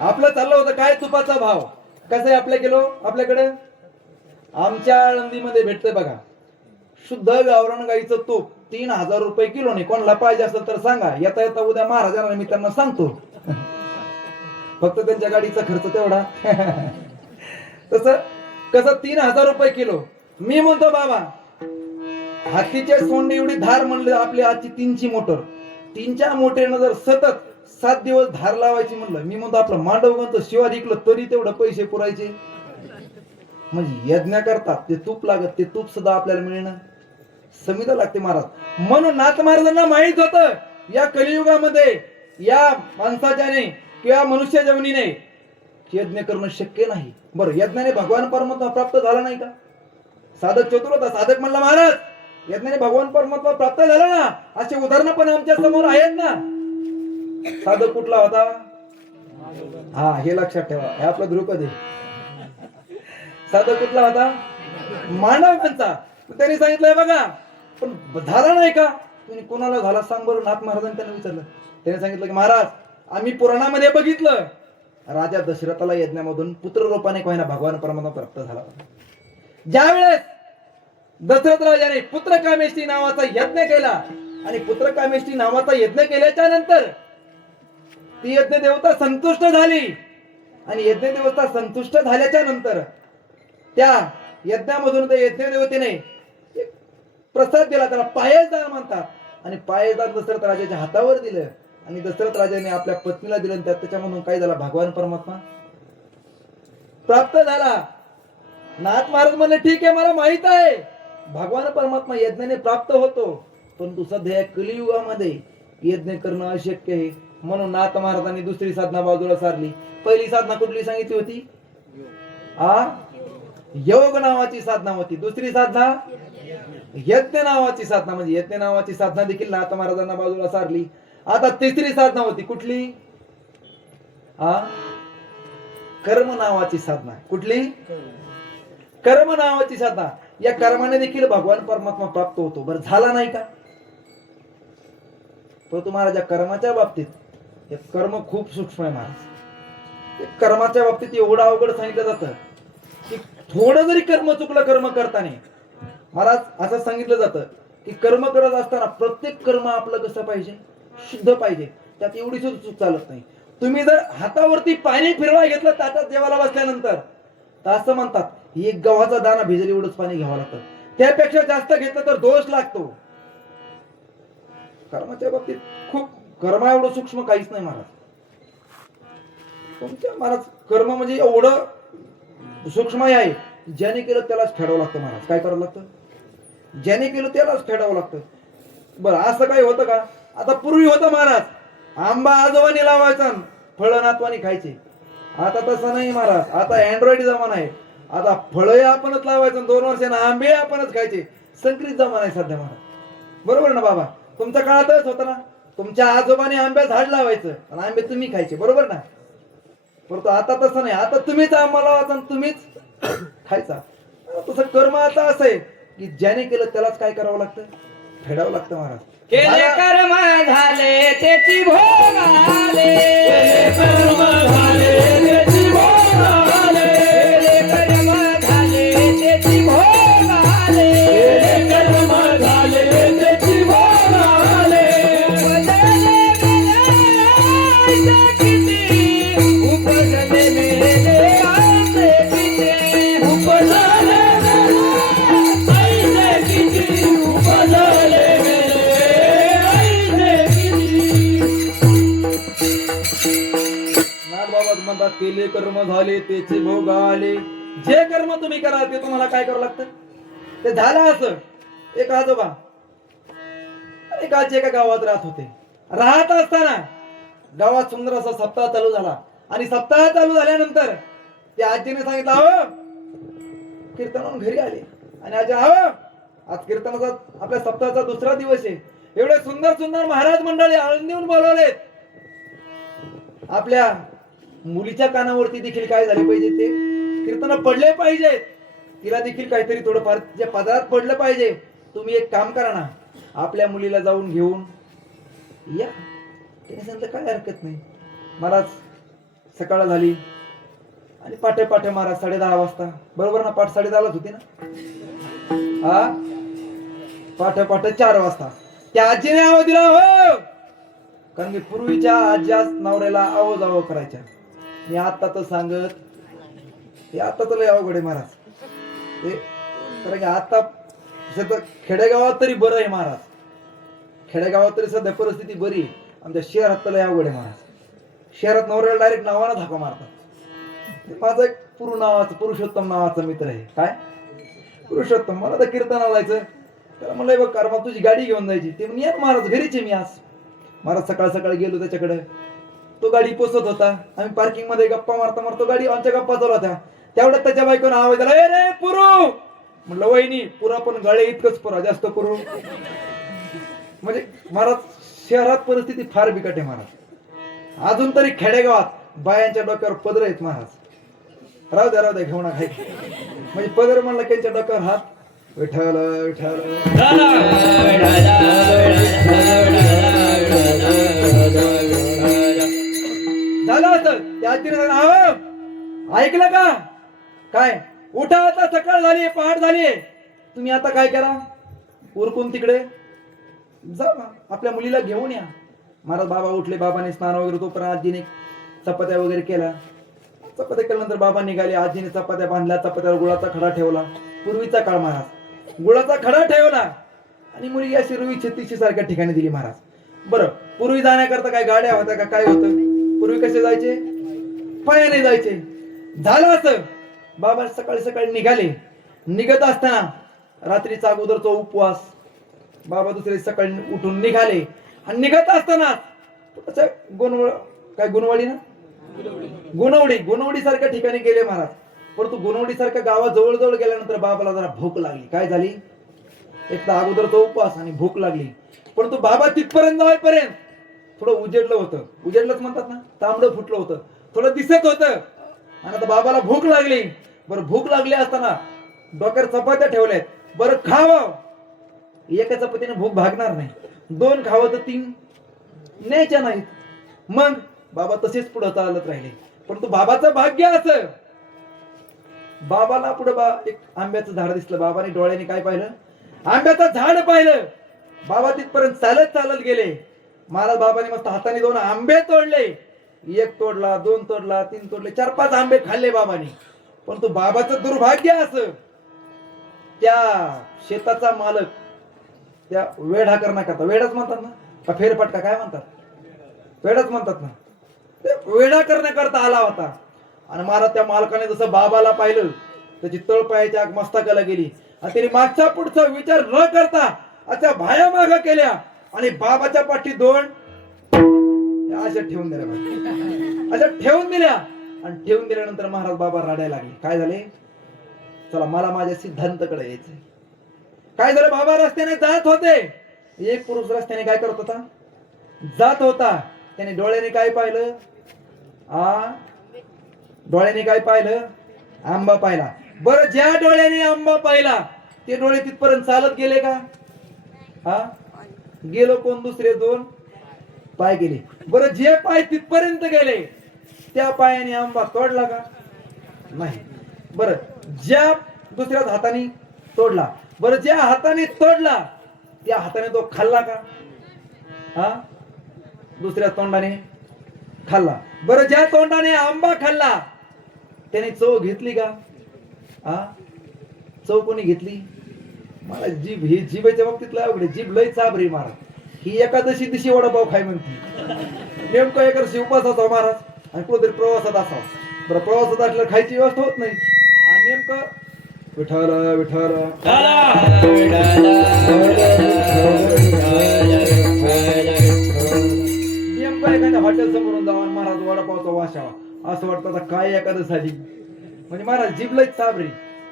आपलं चाललं होतं काय? तुपाचा भाव कसा आहे आपल्या किलो? आपल्याकडे आमच्या आळंदीमध्ये भेटतंय बघा, शुद्ध गावरान गाईचं तूप 3000 रुपये किलो. नाही कोणाला पाहिजे असेल तर सांगा. येता येता उद्या महाराजांना मी त्यांना सांगतो. फक्त त्यांच्या गाडीचा खर्च तेवढा. तसं कसं 3000 रुपये किलो. मी म्हणतो बाबा, हातीच्या सोंडे एवढी धार म्हणलं आपली आजची 3ची मोटर, 3च्या मोटरनं जर सतत 7 दिवस धार लावायची म्हणलं, मी म्हणतो आपलं मांडवगंत शिवार इकलं तरी तेवढं पैसे पुरायचे. म्हणजे यज्ञ करतात ते तूप लागत, ते तूप सुद्धा आपल्याला मिळणं समिधा लागते महाराज. म्हणून नाथ महाराजांना माहित होतं या कलियुगामध्ये या माणसाच्याने किंवा मनुष्य जवनीने यज्ञ करणं शक्य नाही. बरं, यज्ञाने भगवान परमात्मा प्राप्त झाला नाही का? साधक चतुर होता. साधक म्हणला महाराज यज्ञाने भगवान परमात्मा प्राप्त झाला ना. असे उदाहरण पण आमच्या समोर आहेत ना. साधक कुठला होता? हा हे लक्षात ठेवा, हे आपला द्रुपद आहे. साधा कुठला होता? मांडवांचा. त्यांनी सांगितलंय बघा, पण झाला नाही का? तुम्ही कोणाला झाला सांग बरं. नाथ महाराजांनी त्यांना विचारलं. त्याने सांगितलं की महाराज, आम्ही पुराणामध्ये बघितलं, राजा दशरथाला यज्ञामधून पुत्ररूपाने कोणा भगवान परमात्मा प्राप्त झाला. ज्या वेळेस दशरथ राजाने पुत्रकामेष्टी नावाचा यज्ञ केला आणि पुत्रकामेष्टी नावाचा यज्ञ केल्याच्या नंतर ती यज्ञ देवता संतुष्ट झाली आणि यज्ञ देवता संतुष्ट झाल्याच्या नंतर त्या यज्ञामधून त्या यज्ञ देवतेने एक प्रसाद दिला, त्याला पायसदान म्हणतात. आणि पायसदान दशरथ राजाच्या हातावर दिलं आणि दशरथ राजाने आपल्या पत्नीला दिलं. त्याच्यामधून काय झाला? भगवान परमात्मा प्राप्त झाला. नाथ महाराज म्हणले ठीक आहे, मला माहित आहे भगवान परमात्मा यज्ञाने प्राप्त होतो, परंतु सध्या कलियुगामध्ये यज्ञ करणं अशक्य आहे. म्हणून नाथ महाराजांनी दुसरी साधना बाजूला सारली. पहिली साधना कुठली सांगितली होती? योग नावाची साधना होती. दुसरी साधना यज्ञ नावाची साधना, म्हणजे यज्ञ नावाची साधना देखील नाथ महाराजांना बाजूला सारली. आता तिसरी साधना होती कुठली? कर्म नावाची साधना. कुठली? कर्म नावाची साधना. या कर्माने देखील भगवान परमात्मा प्राप्त होतो. बरं झाला नाही का? परंतु महाराज कर्माच्या बाबतीत हे कर्म खूप सूक्ष्म आहे महाराज. कर्माच्या बाबतीत एवढं अवघड सांगितलं जातं की थोडं जरी कर्म चुकलं कर्म करताना महाराज असं सांगितलं जातं की कर्म करत असताना प्रत्येक कर्म आपलं कसं पाहिजे? शुद्ध पाहिजे. त्यात एवढी सुद्धा चूक चालत नाही. तुम्ही जर हातावरती पाणी फिरवाय घेतलं ताटात जेवायला बसल्यानंतर, तर असं म्हणतात एक गव्हाचा दाणा भिजेल एवढंच पाणी घ्यावं लागतं. त्यापेक्षा जास्त घेतलं तर दोष लागतो. कर्माच्या बाबतीत खूप कर्म एवढं सूक्ष्म काहीच नाही महाराज. तुमच्या महाराज कर्म म्हणजे एवढं सूक्ष्म आहे, ज्याने केलं त्यालाच फेडावं लागतं महाराज. काय करावं लागतं? ज्याने केलं त्यालाच फेडावं लागतं. बरं असं काही होतं का? आता पूर्वी होतं महाराज, आंबा आजोबांनी लावायचा, फळं नातवानी खायचे. आता तसं नाही महाराज. आता अँड्रॉइड जमाना आहे. आता फळं आपणच लावायचं, 2 वर्षांना आंबे आपणच खायचे. संकरित जमाना आहे सध्या महाराज. बरोबर ना बाबा? तुमच्या काळातच होतं ना, तुमच्या आजोबाने आंब्या झाड लावायचं आणि आंबे तुम्ही खायचे. बरोबर ना? परंतु आता तसं नाही. आता तुम्हीच आंबा लावायचा, तुम्हीच खायचा. तसं कर्म आता असं आहे की ज्याने केलं त्यालाच काय करावं लागतं? फेडावं लागतं महाराज. केले कर्म झाले त्याची भोग आले. केले कर्म झाले त्याची भोग आले. केले कर्म झाले त्याची भोग आले. केले कर्म झाले त्याची भोग आले. उपजले मेले आईचे किती. उपजले मेले आईचे किती. उपजले म्हणतात केले कर्म झाले त्याचे भोग आले. जे कर्म तुम्ही कराल ते तुम्हाला काय करावं लागतं? ते झालं असं. एक आजोबा एक आजी एका गावात राहत होते. राहत असताना गावात सुंदर असा सप्ताह चालू झाला आणि सप्ताह चालू झाल्यानंतर त्या आजीने सांगितलं अहो कीर्तनावरून घरी आले आणि आजी अहो आज कीर्तनाचा आपल्या सप्ताहाचा दुसरा दिवस आहे. एवढे सुंदर सुंदर महाराज मंडळी आळंदीहून बोलवलेत. आपल्या मुलीच्या कानावरती देखील काय झाले पाहिजे? ते कीर्तन पडले पाहिजेत. तिला देखील काहीतरी थोडंफार जे पदरात पडलं पाहिजे. तुम्ही एक काम करा ना, आपल्या मुलीला जाऊन घेऊन या. त्याने सांगितलं काय हरकत नाही. महाराज सकाळ झाली आणि पाठे पाठे महाराज 10:30 वाजता. बरोबर ना? पाठ 10:30 होती ना? पाठे पाठे 4 वाजता त्या आजीने आवाज दिला हो. कारण मी पूर्वीच्या आज्या नवऱ्याला आवाज आव करायच्या. मी आता तर सांगत हे आता तर लय अवघड आहे महाराज. ते कारण की आता सध्या खेडेगावात तरी बरं आहे महाराज. खेडेगावात तरी सध्या परिस्थिती बरी आहे. आमच्या शहरात तर लय अवघड आहे महाराज. शहरात नवऱ्याला डायरेक्ट नावानं धाका मारतात. माझा एक पुरुषोत्तम नावाचा मित्र आहे. काय पुरुषोत्तम? मला तर कीर्तनाला जायचं. त्याला म्हणलं बघ कार तुझी गाडी घेऊन जायची. ते म्हणजे महाराज घरीच आहे मी आज. महाराज सकाळ सकाळी गेलो त्याच्याकडे. तो गाडी पोचत होता. आम्ही पार्किंग मध्ये गप्पा मारता मारतो गाडी आमच्या गप्पा चालू होत्या. तेवढ्यात त्याच्या बायकोनं आवाज दिला ए रे पुरू. म्हणलं वहिनी पुरा पण गाळे इतकंच पुरा जास्त पुरू. म्हणजे महाराज शहरात परिस्थिती फार बिकट आहे महाराज. अजून तरी खेडेगावात बायांच्या डोक्यावर पदर आहेत महाराज. राहू द्या घेऊ नका. म्हणजे पदर म्हणलं त्यांच्या डोक्यावर हात विठ्ठल विठ्ठल झालं असं. त्या तिने ऐकलं का काय? उठा आता, सकाळ झाली, पहाट झाली. तुम्ही आता काय करा, उरकून तिकडे जा ना, आपल्या मुलीला घेऊन या. महाराज बाबा उठले, बाबाने स्नान वगैरे, तोपर्यंत आजीने चपात्या वगैरे केला. चपात्या केल्यानंतर बाबा निघाले. आजीने चपात्या बांधल्या, चपात्यावर गुळाचा खडा ठेवला. पूर्वीचा काळ महाराज, गुळाचा खडा ठेवला आणि मुलगी अशी रुई छत्तीशी सारख्या ठिकाणी दिली महाराज. बरं, पूर्वी जाण्याकरता काय गाड्या होत्या का, काय होतं? पूर्वी कसे जायचे? पायाने जायचे. झालं असं, बाबा सकाळी सकाळी निघाले. निघत असताना रात्रीचा अगोदरचा उपवास, बाबा दुसरे सकाळी उठून निघाले. आणि निघत असताना गुणवाडी ना, गुणवडी सारख्या ठिकाणी गेले महाराज. परंतु गुणवडी सारख्या गावात जवळ गेल्यानंतर बाबाला जरा भूक लागली. काय झाली? एक तर अगोदरचा उपवास आणि भूक लागली. परंतु बाबा तिथपर्यंत जाईपर्यंत थोडं उजेडलं होतं. उजेडलंच म्हणतात ना, तांबडं फुटलं होतं, थोडं दिसत होतं. आणि आता बाबाला भूक लागली. बरं, भूक लागली असताना डोक्यावर चपात्या ठेवल्यात. बरं, खावं. एका चपातीने भूक भागणार नाही, 2 खावं तर 3 न्यायच्या नाहीत. मग बाबा तसेच पुढे चालत राहिले. परंतु बाबाचं भाग्य असं, बाबाला पुढे एक आंब्याचं झाड दिसलं. बाबाने डोळ्याने काय पाहिलं? आंब्याचं झाड पाहिलं. बाबा तिथपर्यंत चालत गेले. महाराज बाबाने मस्त हाताने 2 आंबे तोडले. 1 तोडला, 2 तोडला, 3 तोडले, 4-5 आंबे खाल्ले बाबाने. परंतु बाबाचं दुर्भाग्य असं, त्या शेताचा मालक त्या वेढा करण्याकरता, वेढाच म्हणतात ना का फेरफटका, काय म्हणतात? वेढाच म्हणतात ना. वेढा करण्याकरता आला होता. आणि महाराज त्या मालकाने जसं बाबाला पाहिलं, त्याची तळपायाच्या आग मस्तकाला गेली. आणि त्याने मागचा पुढचा विचार न करता अशा भाया माग केल्या आणि बाबाच्या पाठी 2 अशा ठेवून दिल्या. अशा ठेवून दिल्या. आणि ठेवून दिल्यानंतर महाराज बाबा रडायला लागले. काय झाले? चला, मला माझ्या सिद्धांताकडे यायचंय. काय झालं? बाबा रस्त्याने जात होते. एक पुरुष रस्त्याने काय करत होता? जात होता. त्याने डोळ्याने काय पाहिलं? डोळ्याने काय पाहिलं? आंबा पाहिला. बरं, ज्या डोळ्याने आंबा पाहिला ते डोळे तिथपर्यंत चालत गेले का? गेलो कोण? दुसरे 2 पाय गेले. बरं, जे पाय तिथपर्यंत गेले त्या पायाने आंबा तोडला का? नाही. बरं, ज्या दुसऱ्याच हाताने तोडला. बरं, ज्या हाताने तोडला त्या हाताने तो खाल्ला का? दुसऱ्या तोंडाने खाल्ला. बरं, ज्या तोंडाने आंबा खाल्ला त्याने चव घेतली का? चव कोणी घेतली? मला जीभ, ही जिभेच्या बाबतीत लय अवघड. जीभ लय चाबरी महाराज. ही एकादशी दिवशी वडापाव खाय म्हणते. नेमकं एकादशी उपास असावा महाराज आणि कुठेतरी प्रवासात असावा. बरं, प्रवासात असल्यावर खायची व्यवस्था होत नाही. आणि नेमकं विठ्ठल विठ्ठल नेमकं एखाद्या हॉटेल समोरून जावा महाराज वडापावचा वाशावा असं वाटतं आता काय एखादं झाली. म्हणजे महाराज जीभ लय चाबरी,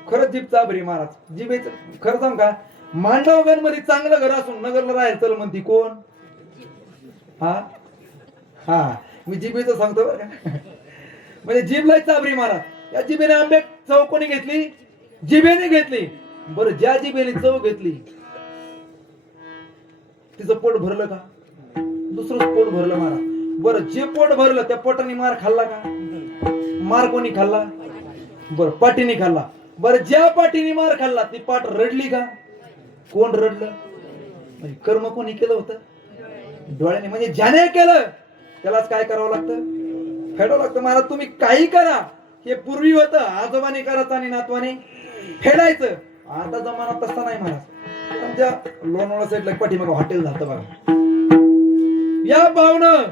खरंच जीभ चाबरी महाराज. जिभेच खरं सांग का, मांडवगणमध्ये चांगलं घर असून नगरला राहायला चल म्हणती कोण? मी जिभेचं सांगतो बरं का. म्हणजे जीभ लय चाबरी महाराज. या जिभेने आंबे चव कोणी घेतली? जिभेने घेतली. बरं, ज्या जिभेने चव घेतली तिचं पोट भरलं का? दुसरंच पोट भरलं महाराज. बरं, जे पोट भरलं त्या पोटाने मार खाल्ला का? मार कोणी खाल्ला? बरं, पाठीने खाल्ला. बरं, ज्या पाठीने मार खाल्ला ती पाठ रडली का? कोण रडलं? म्हणजे कर्म कोणी केलं होतं? डोळ्याने. म्हणजे ज्याने केलं त्यालाच काय करावं लागतं? फेडावं लागतं. महाराज तुम्ही काही करा, हे पूर्वी होतं, आजोबाने करायचं आणि नातवाने फेडायचं. आता जमाना तसा नाही महाराज. आमच्या लोणावळा साईडला पाठीमाग हॉटेल झालं बघा. या पाहुणं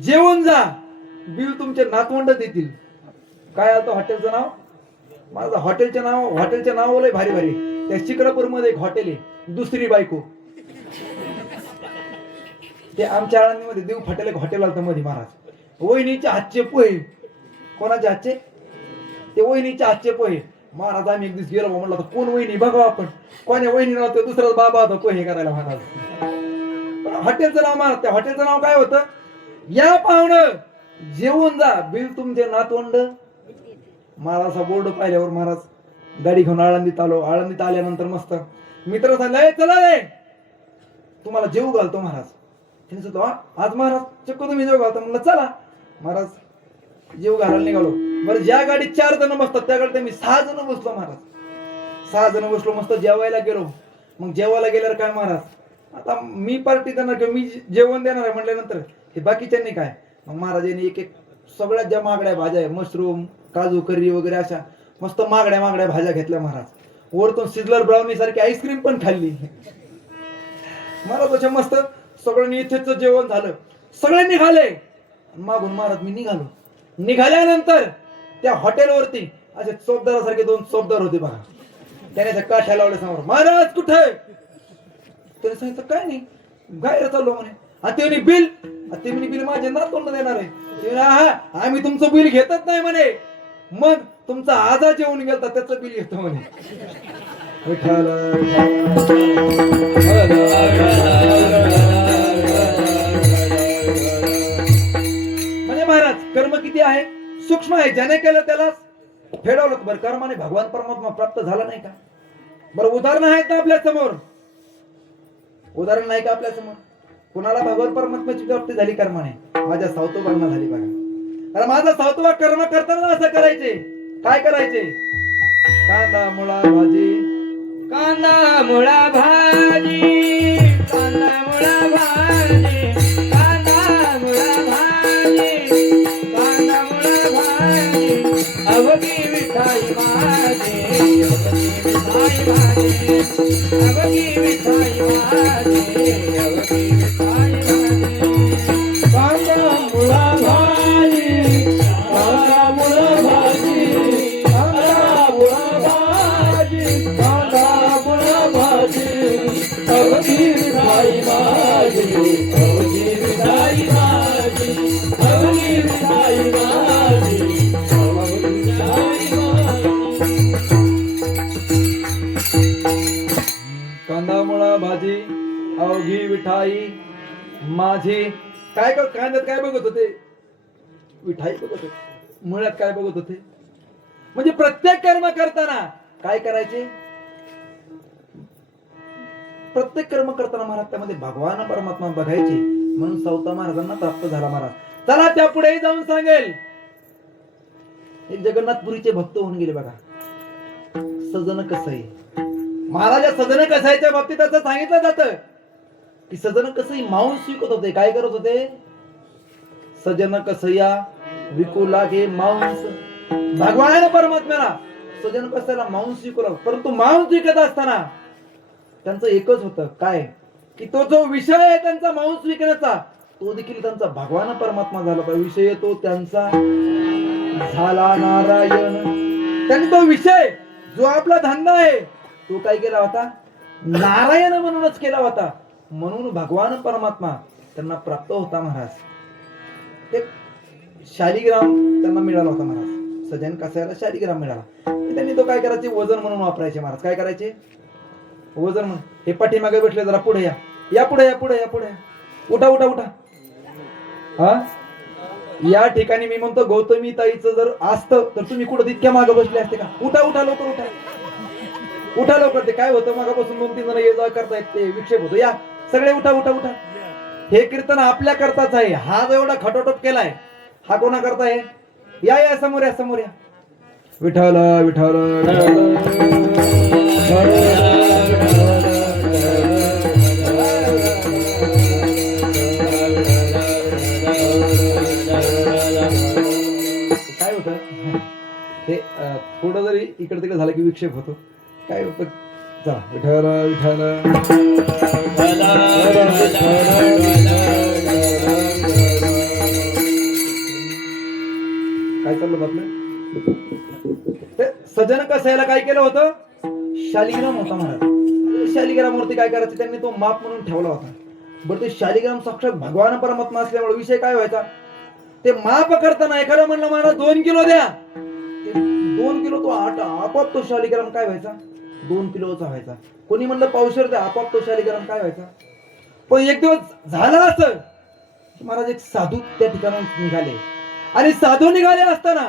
जेवून जा, बिल तुमचे नातवंड देतील. काय आलं हॉटेलचं नाव? माझं हॉटेलचे नाव लय भारी भारी. त्या शिक्रापूर मध्ये एक हॉटेल आहे, दुसरी बायको. ते आमच्या आळंदीमध्ये देव फाटेल एक हॉटेल आलं मध्ये महाराज. वहिनीच्या हातचे पोहे. कोणाच्या हातचे? ते वहिनीच्या हातचे पोहे. महाराज आम्ही एक दिवस गेलो, म्हणलं तर कोण वहिनी बघा आपण. कोण्या वहिनी नव्हतं, दुसराच बाबा होता पोहे करायला महाराज. हॉटेलचं नाव महाराज, त्या हॉटेलचं नाव काय होतं? या पाहुणं जेवून जा, बिल तुमचे नातवंड. महाराज बोर्ड पाहिल्यावर महाराज गाडी घेऊन आळंदीत आलो. आळंदीत आल्यानंतर मस्त मित्र सांगले, चला रे तुम्हाला जेवू घालतो महाराज. त्यांनी सांगितलं, "हा, आज महाराज चक्क तुम्ही जेवू घालतो." म्हणलं चला. महाराज जेवू घालायला निघालो. बरं, ज्या गाडीत 4 जण बसतात त्या गाडीत मी 6 जण बसलो महाराज. 6 जण बसलो, मस्त जेवायला गेलो. मग जेवायला गेल्यावर काय महाराज, आता मी पार्टी देणार किंवा मी जेवण देणार आहे म्हटल्यानंतर हे बाकीच्यांनी काय, मग महाराजांनी एक एक सगळ्यात ज्या महागड्या भाज्या आहे, मशरूम, काजू करी वगैरे अशा मस्त महागड्या महागड्या भाज्या घेतल्या महाराज. वरतून सिझलर ब्राउनी सारखी आईस्क्रीम पण खाल्ली महाराज. अशा मस्त सगळ्यांनी इथेच जेवण झालं. सगळे निघाले. मागून महाराज मी निघालो. निघाल्यानंतर त्या हॉटेलवरती असे चोपदारासारखे 2 चोपदार होते बघा. त्याने त्या काठ्या लावल्या समोर, महाराज कुठे? त्याने सांगितलं काय नाही, बाहेर चाललो म्हणे. आणि ते बिल, ते म्हणे बिल माझ्या नातवंड देणार आहे. ते म्हणे, हा आम्ही तुमचं बिल घेतच नाही म्हणे. मग तुमचा आजा जेवून गेलता त्याचं बिल घेतो म्हणे. म्हणजे महाराज कर्म किती आहे, सूक्ष्म आहे. ज्याने केलं त्याला फेडवलं. बरं, कर्माने भगवान परमात्मा प्राप्त झाला नाही का? बरं, उदाहरण आहेत ना आपल्या समोर. उदाहरण नाही का आपल्या समोर? कुणाला भगवान परमात्म्याची प्राप्ती झाली कर्माने? माझ्या सावतोबांना झाली बघा. कारण माझा सावतोबा कर्म करताना असं करायचे. काय करायचे? कांदा मुळा भाजी, कांदा मुळा भाजी, कांदा मुळा भाजी, कांदा मुळा भाजी, कांदा मुळा भाजी, अवघी विठाई माझी, अवघी विठाई माझी, अवघी विठाई माझी, अवघी विठाई माझी. कांदा मुळा भाजी, कांदा मुळा भाजी, कांदा मुळा भाजी, कांदा मुळा भाजी, अवघी विठाई माझी, अवघी विठाई माझी, अवघी विठाई माझी, अवघी विठाई माझी. कांदा मुळा भाजी, अवघी विठाई माझी. काय कांद्यात काय बघत होते? विठाई बघत होते. मुळ्यात काय बघत होते? म्हणजे प्रत्येक कर्म करताना काय करायचे? प्रत्येक कर्म करताना महाराज त्यामध्ये भगवान परमात्मा बघायचे. म्हणून सावता महाराजांना प्राप्त झाला महाराज. चला त्या पुढेही जाऊन सांगेल. एक जगन्नाथपुरीचे भक्त होऊन गेले बघा. सजन कसई. महाराजा सजन कसाईच्या बाबतीत असं सांगितलं जातं की सजन कसई मांस विकत होते. काय करत होते? सजन कसया विकू लागे मांस. भगवान परमात्म्याला सजन कसायला मांस विकू लागला. परंतु मांस विकत असताना त्यांचं एकच होतं, काय की तो जो विषय आहे त्यांचा मांस विकण्याचा, तो देखील त्यांचा भगवान परमात्मा झाला पाहिजे. विषय तो त्यांचा झाला नारायण. त्यांनी तो विषय जो आपला धंदा आहे तो काय केला होता? नारायण म्हणूनच केला होता. म्हणून भगवान परमात्मा त्यांना प्राप्त होता महाराज. ते शालिग्राम त्यांना मिळाला होता महाराज. सजन कसायला शालिग्राम मिळाला. त्यांनी तो काय करायचे? वजन म्हणून वापरायचे महाराज. काय करायचे? वजन म्हणून. हे पाठीमागे बसले, जरा पुढे या, या पुढे, या पुढे, या पुढे. उठा उठा उठा. हा, या ठिकाणी मी म्हणतो गौतमी ताईचं जर असतं तर तुम्ही कुठं तितक्या मागे बसले असते का? उठा उठा लवकर उठा. उठा लवकर. ते काय होतं, मागापासून 2-3 जण ये जा करतायत, ते विक्षेप होतो. या सगळे उठा उठा उठा. हे कीर्तन आपल्या करताच आहे. हा जो एवढा खटोटप केलाय हा कोणा करता आहे? या या समोर या, समोर या. विठ्ठल विठ्ठल काय होतं ते थोडं जरी इकडे तिकडे झालं की विक्षेप होतो. काय होतं? चला विठ्ठल विठ्ठल. काय चाललं आपलं? ते सजन कसायला काय केलं होतं? शालिग्राम होता महाराज. शालिग्रामवरती काय करायचं? त्यांनी तो माप म्हणून ठेवला होता. बरं, ते शालिग्राम साक्षात भगवान परमात्मा असल्यामुळे विषय काय व्हायचा? ते माप करताना एखादा म्हणलं महाराज 2 किलो द्या, 2 किलो तो आपोआप तो शालिग्राम काय व्हायचा? 2 किलोचा व्हायचा. कोणी म्हणलं पावशेर द्या, आपोआप तो शालिग्राम काय व्हायचा? पण एक दिवस झाला असं, महाराज एक साधू त्या ठिकाणाहून निघाले. आणि साधू निघाले असताना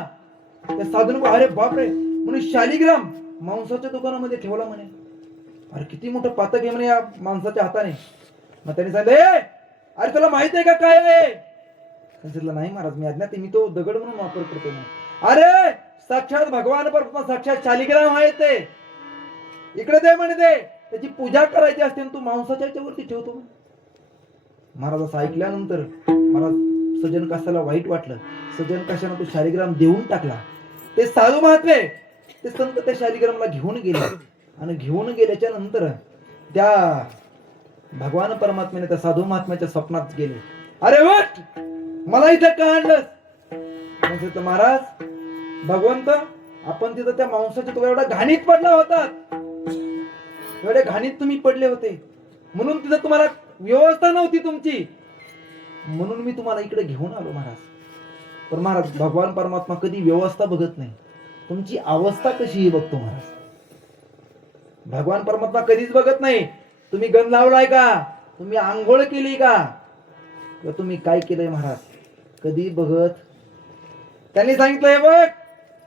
त्या साधून अरे बापरे म्हणून शालिग्राम मांसाच्या दुकानामध्ये ठेवला म्हणे. अरे किती मोठं पातक आहे म्हणे या माणसाच्या हाताने. मग त्यांनी सांगितलं अरे तुला माहित आहे का काय आहे? सांगितलं नाही महाराज मी अज्ञात आहे, मी तो दगड म्हणून वापर करतो म्हणे. अरे साक्षात भगवान परमात्मा साक्षात शालिग्राम आहे ते, इकडे दे म्हणे ते, त्याची पूजा करायची असते तू मांसाच्या याच्यावरती ठेवतो म्हणे. महाराज असं ऐकल्यानंतर महाराज सजन कशाला वाईट वाटलं. सजन कशाला तो शालिग्राम देऊन टाकला. ते साधू महात्मे ते संत त्या शालिग्रामला घेऊन गेले आणि घेऊन गेल्याच्या नंतर त्या भगवान परमात्म्याने त्या साधू महात्म्याच्या स्वप्नात गेले. अरे उठ, मला इथं का आणलंस? म्हणजे महाराज भगवंत आपण तिथं त्या मांसाच्या तो एवढा घाणीत पडला होता, एवढ्या घाणीत तुम्ही पडले होते म्हणून तिथं तुम्हाला व्यवस्था नव्हती तुमची, म्हणून मी तुम्हाला इकडे घेऊन आलो महाराज. पण महाराज भगवान परमात्मा कधी व्यवस्था बघत नाही, तुमची अवस्था कशी आहे बघतो महाराज. भगवान परमात्मा कधीच बघत नाही तुम्ही गंध लावलाय का, तुम्ही आंघोळ केली का, किंवा तुम्ही काय केलंय महाराज, कधी बघत. त्यांनी सांगितलंय बघ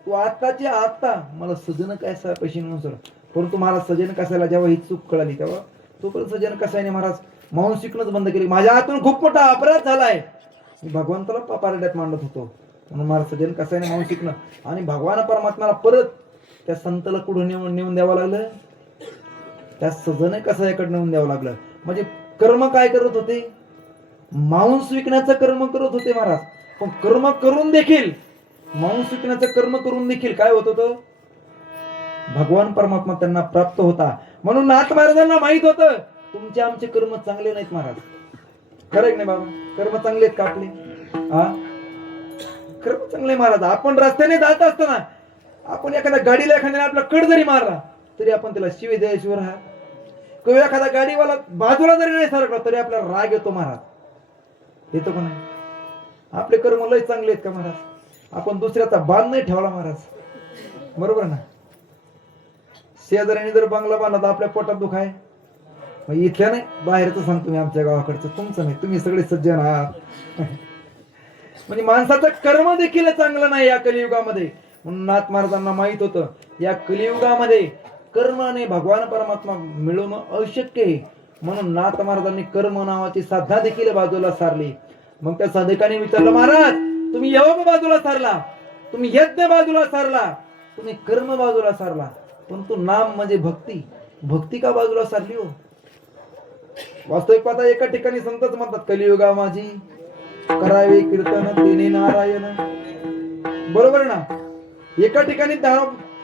तू आत्ताची आत्ता मला सजन कसा पैसे नसलं, परंतु महाराज सजन कसायला जेव्हा ही चूक कळाली तेव्हा तो पण सजन कसायने महाराज मांस शिकणंच बंद केली. माझ्या हातून खूप मोठा अपराध झालाय, मी भगवंताला पापारड्यात मांडत होतो म्हणून महाराज सजन कसायने मांस शिकणं. आणि भगवान परमात्म्याला परत त्या संताला कुठं नेऊन द्यावं लागलं, त्या सजन कसायाकडे नेऊन द्यावं लागलं. म्हणजे कर्म काय करत होते, मांस विकण्याचं कर्म करत होते महाराज. पण कर्म करून देखील मांस विकण्याचं कर्म करून देखील काय होत होतं, भगवान परमात्मा त्यांना प्राप्त होता. म्हणून नाथ महाराजांना माहित होतं तुमचे आमचे कर्म चांगले नाहीत महाराज. खरं नाही बाबा, कर्म चांगले आहेत का आपले? हा कर्म चांगले महाराज. आपण रस्त्याने जात असताना आपण एखाद्या गाडीला एखाद्याने आपला कड जरी मारला तरी आपण त्याला शिवी द्यायशिवर हा, किंवा एखादा गाडीवाला बाजूला जरी नाही सरकला तरी आपल्याला राग येतो महाराज. येतो का नाही? आपले कर्म लय चांगले आहेत का महाराज? आपण दुसऱ्याचा बांध नाही ठेवला महाराज, बरोबर ना? शेजाऱ्याने जर बंगला बांधला तर आपल्या पोटात दुख आहे. मग इथल्या नाही बाहेरचं सांगतो मी, आमच्या गावाकडचं तुमचं नाही, तुम्ही सगळे सज्जन आहात. म्हणजे माणसाचं कर्म देखील चांगलं नाही या कलियुगामध्ये. म्हणून नाथ महाराजांना माहित होतं या कलियुगामध्ये कर्माने भगवान परमात्मा मिळवणं अशक्य आहे. म्हणून नाथ महाराजांनी कर्म नावाची साधना देखील बाजूला सारली. मग त्या साधकाने विचारलं, महाराज तुम्ही योग बाजूला सारला, तुम्ही यज्ञ बाजूला सारला, तुम्ही कर्म बाजूला सारला, परंतु नाम म्हणजे भक्ती, भक्ती का बाजूला सारली हो? वास्तविक पाहता एका ठिकाणी संतच म्हणतात कलियुगा माझी करावे कीर्तन तेने नारायण, बरोबर ना? एका ठिकाणी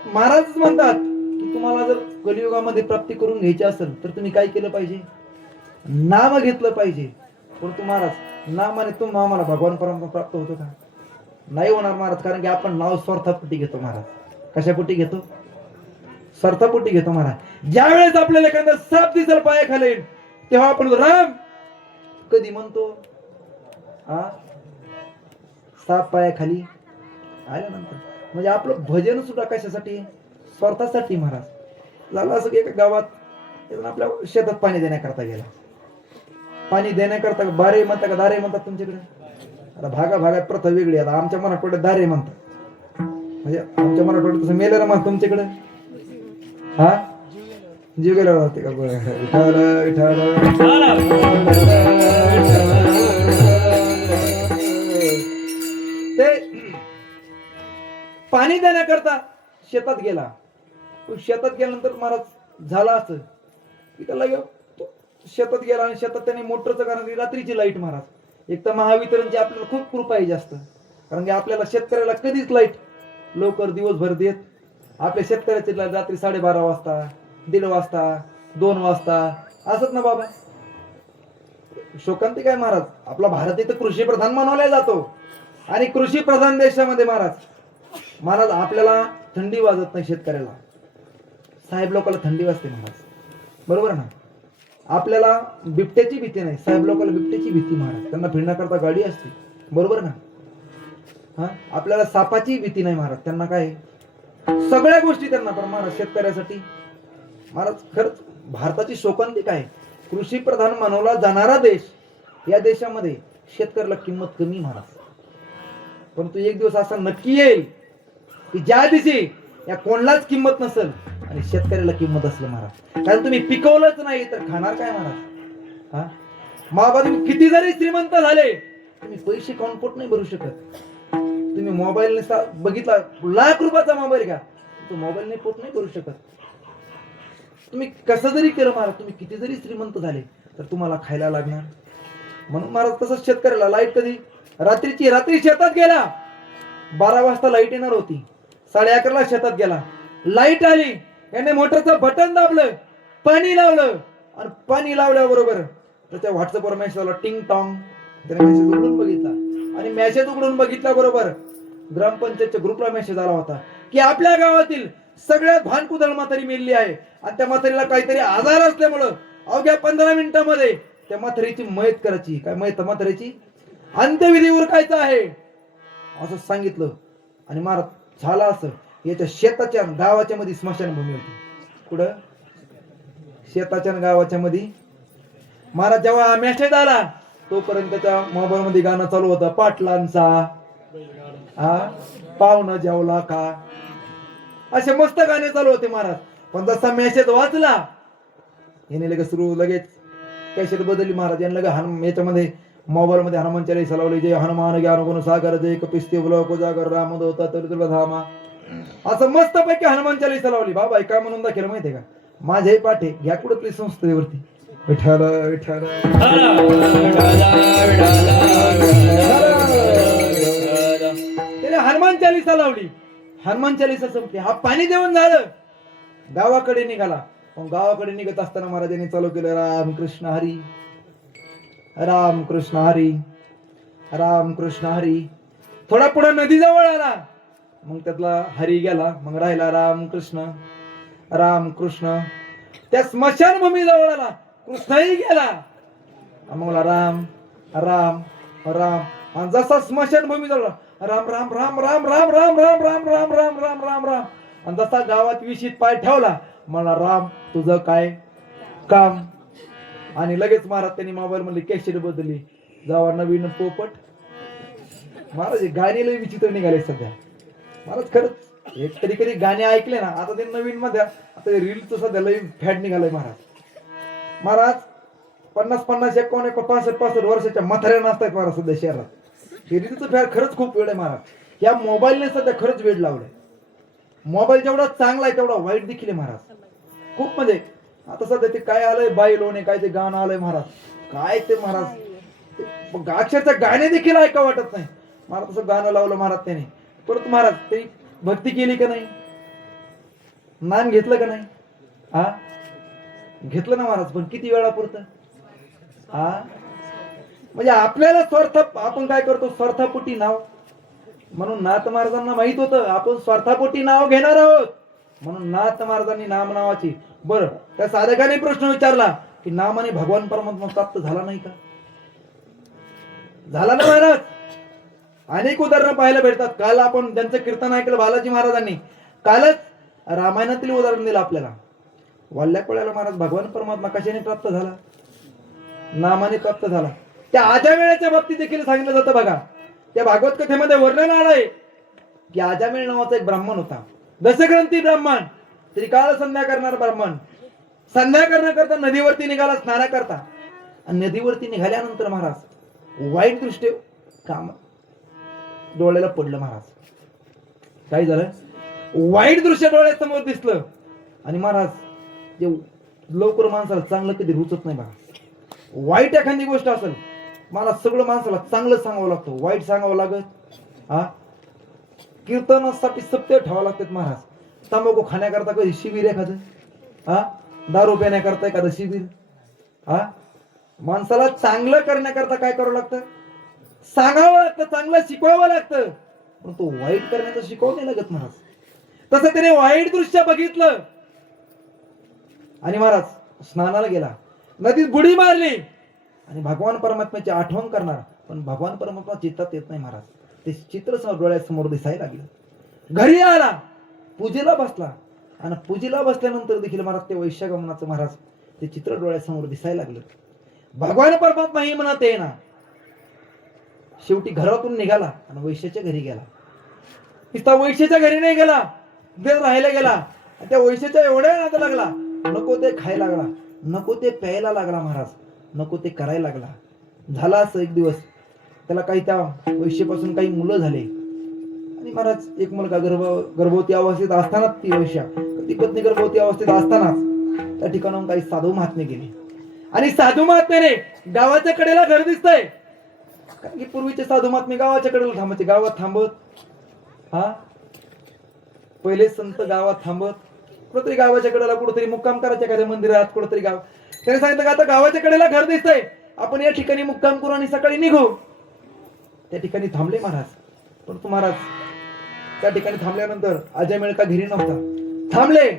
महाराज म्हणतात की तुम्हाला जर कलियुगामध्ये प्राप्ती करून घ्यायची असेल तर तुम्ही काय केलं पाहिजे, नाम घेतलं पाहिजे. परंतु महाराज नामाने तुम्ही आम्हाला भगवान परमात्मा प्राप्त होतो का? नाही होणार महाराज, कारण की आपण नाव स्वार्थापोटी घेतो महाराज. कशापोटी घेतो? स्वार्थापोटी घेतो महाराज. ज्या वेळेस आपल्याला एखादा साप दिसेल पायाखाली तेव्हा आपण राम कधी म्हणतो, हा साप पायाखाली आल्यानंतर. म्हणजे आपलं भजन सुद्धा कशासाठी? स्वार्थासाठी महाराज. झालं असं की एका गावात आपल्या शेतात पाणी देण्याकरता गेला. पाणी देण्याकरता बारे म्हणतात का दारे म्हणतात तुमच्याकडे? आता भागात प्रथा वेगळी. आता आमच्या मराठवाड्यात दारे म्हणतात, म्हणजे आमच्या मराठवाड्यात तसं मेलेलं म्हणतात. तुमच्याकडे हा जीव गेला होते का? ते पाणी देण्याकरता शेतात गेला. शेतात गेल्यानंतर महाराज झाला असं की त्याला शेतात गेला आणि शेतात त्याने मोटरचं, कारण रात्रीची लाईट महाराज. एक तर महावितरणची आपल्याला खूप कृपा आहे जास्त, कारण की आपल्याला शेतकऱ्याला कधीच लाईट लवकर दिवसभर देत. आपल्या शेतकऱ्याची रात्री 12:30 वाजता, 1:30 वाजता, 2 वाजता असत ना बाबा. शोकांतिक आहे महाराज. आपला भारत इथं कृषी प्रधान मानवला जातो आणि कृषी प्रधान देशामध्ये महाराज आपल्याला थंडी वाजत नाही, शेतकऱ्याला साहेब लोकांना थंडी वाजते महाराज, बरोबर ना? आपल्याला बिबट्याची भीती नाही, साहेब लोकांना बिबट्याची भीती महाराज. त्यांना फिरण्याकरता गाडी असते, बरोबर ना? हा आपल्याला सापाची भीती नाही महाराज. त्यांना काय सगळ्या गोष्टी त्यांना. पण महाराज शेतकऱ्यासाठी महाराज खरंच भारताची शोकांतिक आहे. कृषी प्रधान मानवला जाणारा देश, या देशामध्ये शेतकऱ्याला किंमत कमी महाराज. परंतु एक दिवस असा नक्की येईल की ज्या दिवशी या कोणालाच किंमत नसेल आणि शेतकऱ्याला किंमत असेल महाराज. कारण तुम्ही पिकवलंच नाही तर खाणार काय महाराज? हा, माबा तुम्ही किती जरी श्रीमंत झाले तुम्ही पैसे खाऊन पोट नाही भरू शकत. तुम्ही मोबाईल बघितला, लाख रुपयाचा मोबाईल घ्या, तो मोबाईल नाही पोट नाही भरू शकत. तुम्ही कसं जरी केलं महाराज, तुम्ही किती जरी श्रीमंत झाले तर तुम्हाला खायला लागणार. म्हणून महाराज तसंच शेतकऱ्याला लाईट कधी रात्री शेतात गेला, 12 वाजता लाईट येणार होती, 11:30ला शेतात गेला, लाईट आली, याने मोटरचं बटन दाबलं, पाणी लावलं आणि पाणी लावल्याबरोबर त्याच्या व्हॉट्सअपवर मेसेज आला, टिंग टॉंग. त्याने मेसेज उघडून बघितला आणि मेसेज उघडून बघितल्या बरोबर ग्रामपंचायतच्या ग्रुपला मेसेज आला होता की आपल्या गावातील सगळ्यात भानकुदळ म्हातारी मेली आहे आणि त्या म्हातारीला काहीतरी आजार असल्यामुळं अवघ्या 15 मिनिटांमध्ये त्या म्हातारीची मयत करायची. काय मयत? म्हातारीची अंत्यविधी उरकायचा आहे असं सांगितलं. आणि महाराज झाला असं, याच्या शेताच्या गावाच्या मध्ये स्मशानभूमी होती. कुठं? शेताच्या गावाच्या मध्ये. महाराज जेव्हा मेसेज आला तोपर्यंत त्या मोबाईल मध्ये गाणं चालू होतं, पाटलांचा पाहुणं जेवला का, असे मस्त गाणे चालू होते महाराज. पण जसा मेसेज वाचला याने लगेच कॅसेट बदलली महाराज. यांनी याच्यामध्ये मोबाईल मध्ये हनुमान चालीसा लावली, जय हनुमान ज्ञान गुण सागर जय कपिस्ते ब्लॉक उजागर राम होता तर तुला धामा, असं मस्त पैकी हनुमान चालीसा लावली. बाबा काय म्हणून दाखवलं माहितीये का? माझ्याही पाठे घ्या कुठतरी संस्थेवरती, विठ्ठल विठ्ठल त्याने हनुमान चालीसा लावली. हनुमान चालीसा संपली, हा पाणी देऊन झालं, गावाकडे निघाला. पण गावाकडे निघत असताना महाराजांनी चालू केलं, राम कृष्ण हरी राम कृष्ण हरी राम कृष्ण हरी. थोडा पुढे नदी जवळ आला, मग त्यातला हरी गेला, मग राहिला राम कृष्ण राम कृष्ण. त्या स्मशानभूमी जवळ आला, कृष्णही गेला, मग राम राम राम. आणि जसा स्मशानभूमी जवळ राम राम राम राम राम राम राम राम राम राम राम राम राम. आणि जसा गावात विशीत पाय ठेवला, मला राम तुझं काय काम. आणि लगेच महाराज त्यांनी मोबाईल मध्ये कॅसेट बदलली, जावा नवीन पोपट. महाराज गाणी लय विचित्र निघाले सध्या महाराज. खरंच एक कधी गाणे ऐकले ना, आता ते नवीन मध्ये आता रीलचं सध्या लय फॅड निघालंय महाराज. महाराज 50-50 65 वर्षाच्या म्हाताऱ्या नसतात महाराज सध्या शहरात. हे रीलचं फॅड खरंच खूप वेळ आहे महाराज. या मोबाईलने सध्या खरंच वेळ लावलाय. मोबाईल जेवढा चांगला आहे तेवढा वाईट देखील आहे महाराज. खूप म्हणजे आता सध्या ते काय आलंय, बाई लोणे काय ते गाणं आलंय महाराज, काय ते महाराज अक्षरशः गाणे देखील ऐका वाटत नाही महाराज. तसं गाणं लावलं महाराज त्याने. परत महाराज ते भक्ती केली का नाही, नाम घेतलं का नाही? हा घेतलं ना महाराज, पण किती वेळा पुरतं? हा म्हणजे आपल्याला स्वार्थ, आपण काय करतो स्वार्थापोटी नाव. म्हणून नाथ महाराजांना माहित होतं आपण स्वार्थापोटी नाव घेणार आहोत, म्हणून नाथ महाराजांनी नाम नावाची. बरं, त्या साधकाने प्रश्न विचारला की नामाने भगवान परमात्मा प्राप्त झाला नाही का? झाला ना महाराज. अनेक उदाहरणं पाहायला भेटतात. काल आपण ज्यांचं कीर्तन ऐकलं बालाजी महाराजांनी, कालच रामायणातील उदाहरण दिलं आपल्याला. वल्ल्याकोळ्याला महाराज भगवान परमात्मा कशाने प्राप्त झाला? नामाने प्राप्त झाला. त्या आजामेळ्याच्या बाबतीत देखील सांगितलं जातं बघा. त्या भागवत कथेमध्ये वर्णन आलंय की आजामेळ नावाचा एक ब्राह्मण होता, दशग्रंथी ब्राह्मण, त्रिकाळ संध्या करणारा ब्राह्मण. संध्या करण्याकरता नदीवरती निघाला स्नानाकरता. आणि नदीवरती निघाल्यानंतर महाराज वाईट दृष्टी काम डोळ्याला पडलं महाराज. काय झालं? वाईट दृश्य डोळ्यासमोर दिसलं. आणि महाराज जे लवकर माणसाला चांगलं कधी रुचत नाही बघा. वाईट एखादी गोष्ट असेल, मला सगळं माणसाला चांगलं सांगावं लागतं, वाईट सांगावं लागत. हा कीर्तनासाठी सत्य ठेवावं लागतात महाराज. तंबाखू खाण्याकरता कधी शिबिर एखादं, हा दारू पिण्याकरता एखादं शिबिर, हा माणसाला चांगलं करण्याकरता काय करावं लागतं? सांगावं लागतं, चांगलं शिकवावं लागतं. पण तो वाईट करण्याचं शिकवू नाही लागत महाराज. तसं त्याने वाईट दृश्य बघितलं आणि महाराज स्नानाला गेला, नदीत बुडी मारली आणि भगवान परमात्म्याची आठवण करणार, पण भगवान परमात्मा चित्तात येत नाही महाराज. ते चित्र डोळ्यासमोर दिसायला लागलं. घरी आला, पूजेला बसला आणि पूजेला बसल्यानंतर देखील महाराज ते वैश्यगमनाचं महाराज ते चित्र डोळ्यासमोर दिसायला लागलं. भगवान परमात्मा ही म्हणत आहे ना, शेवटी घरातून निघाला आणि वैश्याच्या घरी गेला. नुसता वैश्याच्या घरी नाही गेला, तिथेच राहायला गेला. आणि त्या वैश्याच्या एवढ्या नाद लागला, नको ते खायला लागला, नको ते प्यायला लागला महाराज, नको ते करायला लागला. झाला असं एक दिवस त्याला काही त्या वैश्यापासून काही मुलं झाले. आणि महाराज एक मुलगा गर्भवती अवस्थेत असतानाच ती वैश्या ती पत्नी गर्भवती अवस्थेत असतानाच त्या ठिकाणाहून काही साधू महात्मे गेले. आणि साधू महात्म्याने गावाच्या कडेला घर दिसतंय, कारण की पूर्वीचे साधू महात्मे गावाच्या कडेला थांबायचे. गावात थांबत, हा पहिले संत गावात थांबत, कुठेतरी गावाच्या कडेला कुठेतरी मुक्काम करायचे, एखाद्या मंदिरात कुठेतरी गाव. त्याने सांगितलं का आता गावाच्या कडेला घर दिसतंय, आपण या ठिकाणी मुक्काम करू आणि सकाळी निघू. त्या ठिकाणी थांबले महाराज. परंतु महाराज त्या ठिकाणी थांबल्यानंतर अजामिळ का घरी नव्हता. थांबले,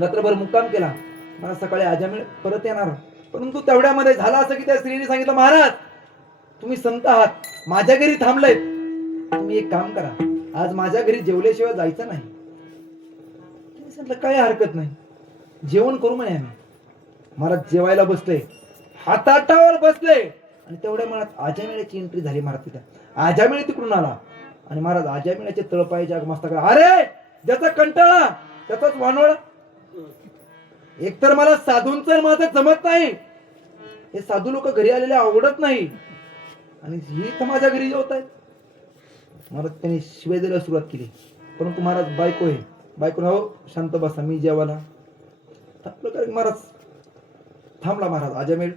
रात्रभर मुक्काम केला. मला सकाळी अजामिळ परत येणार. परंतु तेवढ्यामध्ये झालं असं की त्या स्त्रीने सांगितलं, महाराज तुम्ही संत आहात, माझ्या घरी थांबलेत, तुम्ही एक काम करा, आज माझ्या घरी जेवल्याशिवाय जायचं नाही. सांगितलं काय हरकत नाही, जेवण करू म्हणे आम्ही. महाराज जेवायला बसले, हाताटावर बसले आणि तेवढ्या मनात आजामिळाची एंट्री झाली महाराज. तिथे आजामिळ तिकडून आला आणि महाराज आजामिळाचे तळपाय जाग मस्त करा. अरे ज्याचा कंटाळा त्याचाच वानोळा. एकतर मला साधूंचं माझं जमत नाही, हे साधू लोक घरी आलेले आवडत नाही, आणि ही तर माझ्या घरी जेवत आहेत. महाराज त्यांनी शिवाय द्यायला सुरुवात केली. परंतु महाराज बायको आहे, बायको हो शांत बसा, मी जेवायला महाराज थांबला. महाराज अजामिळ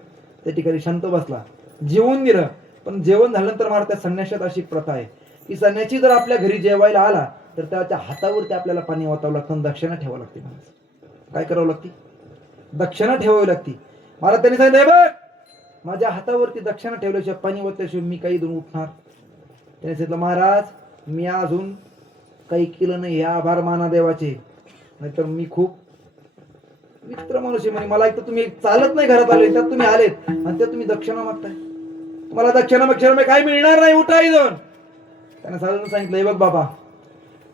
त्या ठिकाणी शांत बसला, जेवून दिलं. पण जेवण झाल्यानंतर महाराज त्या संन्याशात अशी प्रथा आहे की संन्यासी जर आपल्या घरी जेवायला आला तर त्याच्या हातावरती आपल्याला पाणी वाचावं लागतं, दक्षिणा ठेवावं लागते. महाराज काय करावं लागते, दक्षिणा ठेवावी लागते. महाराज त्यांनी सांगितलं, बघ माझ्या हातावरती दक्षिणा ठेवल्याशिवाय पाणी वाचल्याशिवाय मी काही दोन उठणार. त्याने सांगितलं, महाराज मी अजून काही केलं नाही, हे आभार माना देवाचे, नाहीतर मी खूप मित्र मनुष्य. म्हणजे मला एक तर तुम्ही चालत नाही घरात आले, त्यात तुम्ही आलेत आणि त्यात तुम्ही दक्षिणा मागताय, तुम्हाला दक्षिणा काय मिळणार नाही, उठा इथून. त्याने साधून सांगितलं, बघ बाबा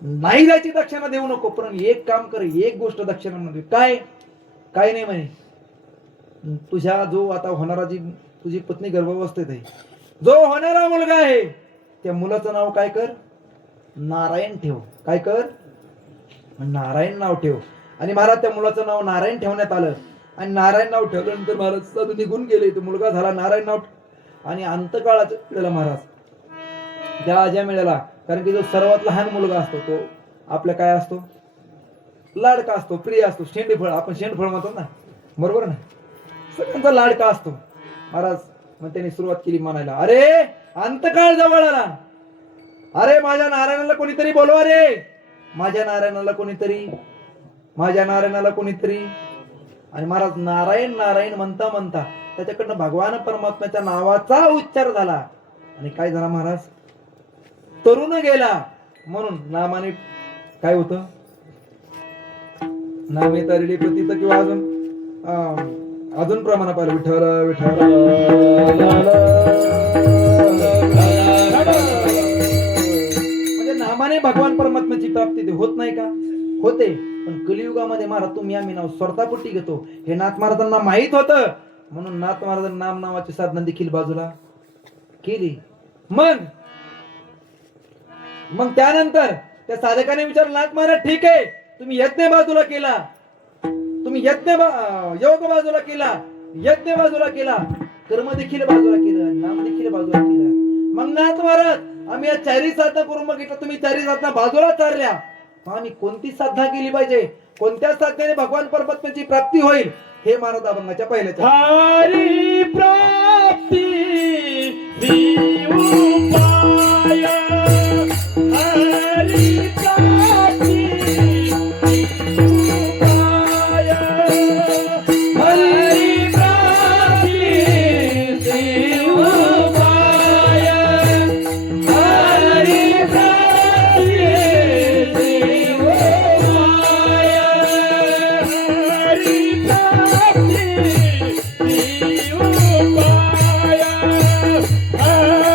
नाही जायची दक्षिणा देऊ नको, पण एक काम कर, एक गोष्ट दक्षिणा मध्ये काय काय नाही म्हणे, तुझ्या जो आता होणारा जी तुझी पत्नी गर्भावस्थेत आहे, जो होणारा मुलगा आहे त्या मुलाचं नाव काय कर, नारायण ठेव. काय कर, नारायण नाव ठेव. आणि महाराज त्या मुलाचं नाव नारायण ठेवण्यात आलं. आणि नारायण नाव ठेवल्यानंतर महाराज साधू निघून गेले. तो मुलगा झाला नारायण नाव. आणि अंतकाळाच्या वेळेला महाराज त्या अजामिळाला, कारण की जो सर्वात लहान मुलगा असतो तो आपल्या काय असतो, लाडका असतो, प्रिय असतो, शेंडफळ, आपण शेंडफळ म्हणतो ना, बरोबर ना, सगळ्यांचा लाडका असतो. महाराज मग त्यांनी सुरुवात केली म्हणायला, अरे अंतकाळ जवळ आला, अरे माझ्या नारायणाला कोणीतरी बोलवा रे, माझ्या नारायणाला कोणीतरी, माझ्या नारायणाला कोणीतरी. आणि महाराज नारायण नारायण म्हणता म्हणता त्याच्याकडनं भगवान परमात्म्याच्या नावाचा उच्चार झाला. आणि काय झाला महाराज, तरुण गेला. म्हणून नामाने काय होतं, नामे तरिली प्रतीत किंवा अजून प्रमाण पाहिलं, विठ्ठल विठ्ठल. म्हणजे नामाने भगवान परमात्म्याची प्राप्ती होत नाही का, होते. पण कलियुगामध्ये महाराज तुम्ही आम्ही नाव स्वतःपुटी घेतो, हे नाथ महाराजांना माहित होतं. म्हणून नाथ महाराजांनी नाम नावाची साधना देखील बाजूला केली. मग त्यानंतर त्या साधकाने विचारलं, नाथ महाराज ठीक आहे, तुम्ही यज्ञ बाजूला केला, तुम्ही योग बाजूला केला, यज्ञ बाजूला केला, कर्म देखील बाजूला केलं, नाम देखील बाजूला केलं. मग नाथ महाराज आम्ही या चारी साधना करून बघितलं, तुम्ही चारी साधना बाजूला चालल्या, आम्ही कोणती साधना केली पाहिजे, कोणत्या साधनेने भगवान परमात्म्याची प्राप्ती होईल, हे महाराज अभंगाच्या पहिल्याच्या हरी प्राप्ती उपाय, हरी प्राप्ती उपाय, हरी प्राप्ती उपाय, हरी प्राप्ती उपाय, हरी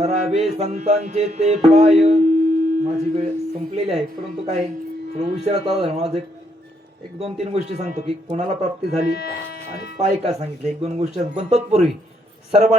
धरावे संतांचे ते पाय. माझी वेळ संपलेली आहे, परंतु काय थोडं उशिरा माझं एक दोन तीन गोष्टी सांगतो की कोणाला प्राप्ती झाली आणि पाय का सांगितले, एक दोन गोष्टी सांगतो. पण तत्पूर्वी सर्वांनी